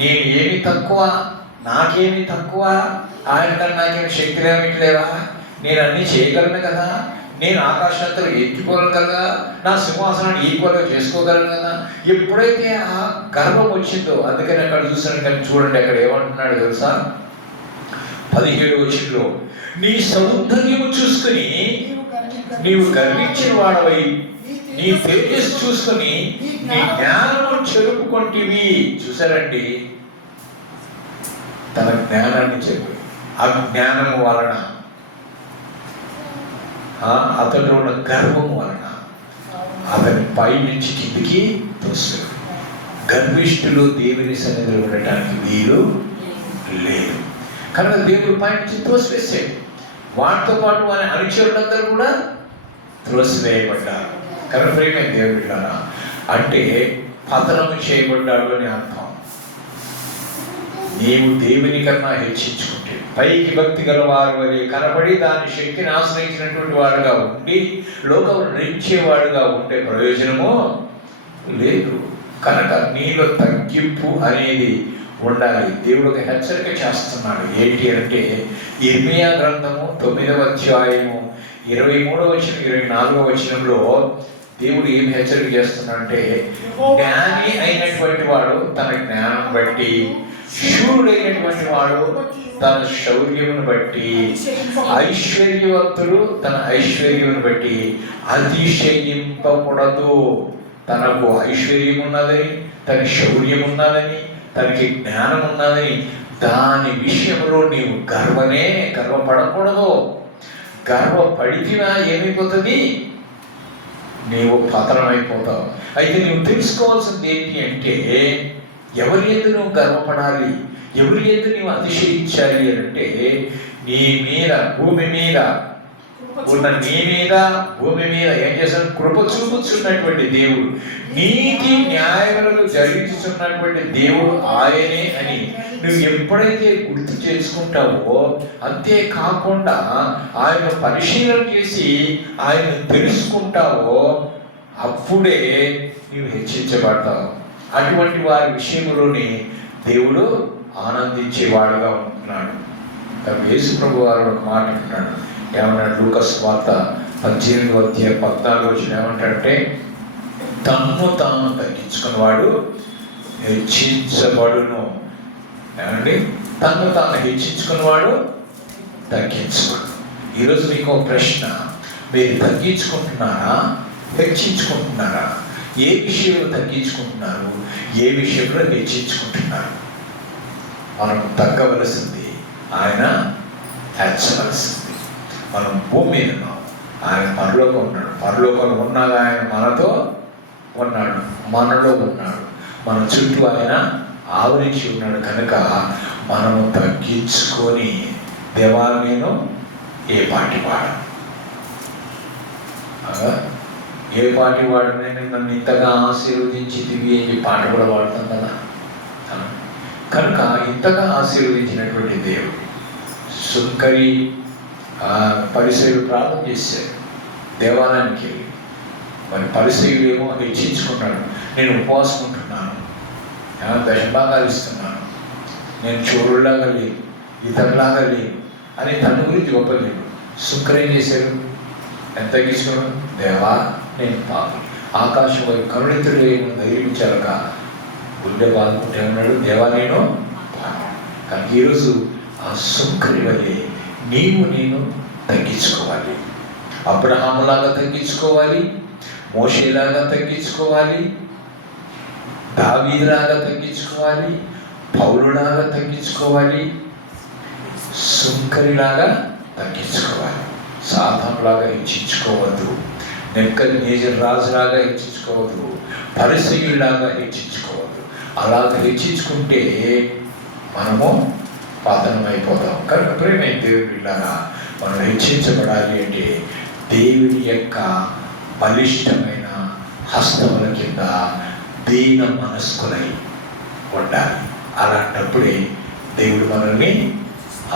నేను ఏమి తక్కువ, నాకేమి తక్కువ, ఆయన కన్నా నాకేమి శక్తి లేవా, నేను అన్ని చేయగలను కదా, నేను ఆకాశాంతలో ఎక్కిపోగలను కదా, నా సింహాసనాన్ని ఈక్వల్గా చేసుకోగలను కదా. ఎప్పుడైతే ఆ గర్వం వచ్చిందో, అందుకని అక్కడ చూసాను కానీ చూడండి అక్కడ ఏమంటున్నాడు తెలుసా? 17వ వచనంలో, నీ సౌందర్యము చూసుకుని నీవు గర్వించిన వాడవై నీ తేజస్సు చూసుకుని నీ జ్ఞానము చెరుపుకొంటివి. చూసారండి, తన జ్ఞానాన్ని చెప్పి, ఆ జ్ఞానము వలన అతడు ఉన్న గర్వం వలన అతని పై నుంచి కిందికి తోస్తాడు. గర్విష్ఠులు దేవుని సన్నిధిలో ఉండటానికి వీలు లేదు కనుక దేవుడు పై నుంచి తోసివేసాడు. వాటితో పాటు వారి అనుచరులందరూ కూడా త్రోసివేయబడ్డారు. కనుక ప్రేమ దేవుడు అంటే పతనము చేయబడ్డాడు అని అర్థం. నీవు దేవుని కన్నా హెచ్చించుకుంటే, పైకి భక్తి గల వారి వలె కనబడి దాని శక్తిని ఆశ్రయించినటువంటి వాడుగా ఉండి లోకం నడిచేవాడుగా ఉండే ప్రయోజనము లేదు. కనుక నీలో తగ్గింపు అనేది ఉండాలి. దేవుడు ఒక హెచ్చరిక చేస్తున్నాడు. ఏంటి అంటే ఇర్మియా గ్రంథము 9వ అధ్యాయము 23వ వచనం 24వ వచనంలో దేవుడు ఏం హెచ్చరిక చేస్తున్నాడంటే, జ్ఞాని అయినటువంటి వాడు తన జ్ఞానం బట్టి, శూరుడైనటువంటి వాడు తన శౌర్యమును బట్టి, ఐశ్వర్యవంతుడు తన ఐశ్వర్యమును బట్టి అతిశయింపకూడదు. తనకు ఐశ్వర్యం ఉన్నదని, తన శౌర్యం ఉన్నదని, తనకి జ్ఞానం ఉన్నదని దాని విషయంలో నీవు గర్వపడకూడదు. గర్వపడితినా ఏమైపోతుంది? నీవు పతనమైపోతావు. అయితే నువ్వు తెలుసుకోవాల్సింది ఏంటి అంటే, ఎవరి యందు నువ్వు గర్వపడాలి, ఎవరి యందు నువ్వు అతిశయించాలి అంటే, నీ మీద భూమి మీద ఉన్న భూమి మీద ఏం చేశాడు? కృప చూపుచున్నటువంటి దేవుడు, నీతి న్యాయములను జరిగిస్తున్నటువంటి దేవుడు ఆయనే అని నువ్వు ఎప్పుడైతే గుర్తు చేసుకుంటావో, అంతేకాకుండా ఆయన పరిశీలన చేసి ఆయన తెలుసుకుంటావో, అప్పుడే నువ్వు హెచ్చించబడతావు. అటువంటి వారి విషయంలోనే దేవుడు ఆనందించేవాడుగా ఉంటున్నాడు. యేసు ప్రభు వారు ఒక మాట అంటున్నాడు. ఏమన్నాడు? లూకాసు వార్త 18వ అధ్యాయం 14వ వచనం ఏమంటాడంటే, తన్ను తాను తగ్గించుకున్నవాడు హెచ్చించబడును. ఏమండి? తన్ను తాను హెచ్చించుకున్నవాడు తగ్గించుకోడు. ఈరోజు మీకు ఒక ప్రశ్న, మీరు తగ్గించుకుంటున్నారా, హెచ్చించుకుంటున్నారా? ఏ విషయంలో తగ్గించుకుంటున్నారు, ఏ విషయంలో హెచ్చించుకుంటున్నారు? మనం తగ్గవలసింది, ఆయన హెచ్చవలసింది. మనం భూమి మీద ఉన్నాం, ఆయన పరలోకం ఉన్నాడు. పరలోకంలో ఉన్నాగా ఆయన మనతో ఉన్నాడు, మనలో ఉన్నాడు, మన చుట్టూ ఆయన ఆవరించి ఉన్నాడు. కనుక మనము తగ్గించుకొని, దేవా నేను ఏ పాటి వాడు, ఏ పాటి వాడు, నేను నన్ను ఇంతగా ఆశీర్వదించితివి అని పాట కూడా వాడతాం కదా. కనుక ఇంతగా ఆశీర్వదించినటువంటి దేవుడు, సుంకరి పరిసయులు ప్రార్థన చేశారు దేవాలయానికి వెళ్ళి. మరి పరిసయులు ఏమో హెచ్చించుకున్నాడు, నేను ఉపవాసం ఉంటున్నాను, దశభాగాలు ఇస్తున్నాను, నేను చోరులాగా లేను, ఇతరులాగా లేను అని తన గురించి గొప్పలేడు. సుంకరి ఏం చేశాడు? ఎంత తగ్గించుకున్నాడు? దేవా నేను పాపం, ఆకాశం వైపు కరుణితుడు ధైర్యించాలక గుండె బాగుంటే ఉన్నాడు. దేవా నేను పాపం. కానీ ఈరోజు ఆ సుంకరి వల్లే నేను తగ్గించుకోవాలి. అబ్రహాములాగా తగ్గించుకోవాలి, మోషేలాగా తగ్గించుకోవాలి, దావీదులాగా తగ్గించుకోవాలి, పౌలులాగా తగ్గించుకోవాలి, సుంకరిలాగా తగ్గించుకోవాలి. సాతానులాగా హెచ్చించుకోవద్దు, నెబుకద్నెజరు రాజులాగా హెచ్చించుకోవద్దు, పరిసయ్యులాగా హెచ్చించుకోవద్దు. అలాగ హెచ్చించుకుంటే మనము పతనమైపోతాం. కనుక ప్రేమైన దేవుడు ఇలాగా మనం హెచ్చించబడాలి అంటే దేవుని యొక్క బలిష్టమైన హస్తముల కింద దీన మనస్కులై ఉండాలి. అలాంటప్పుడే దేవుడు మనల్ని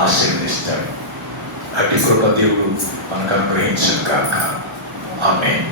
ఆశీర్వదిస్తాడు. అట్టి కృప దేవుడు మనకు అనుగ్రహించును గాక. ఆమేన్.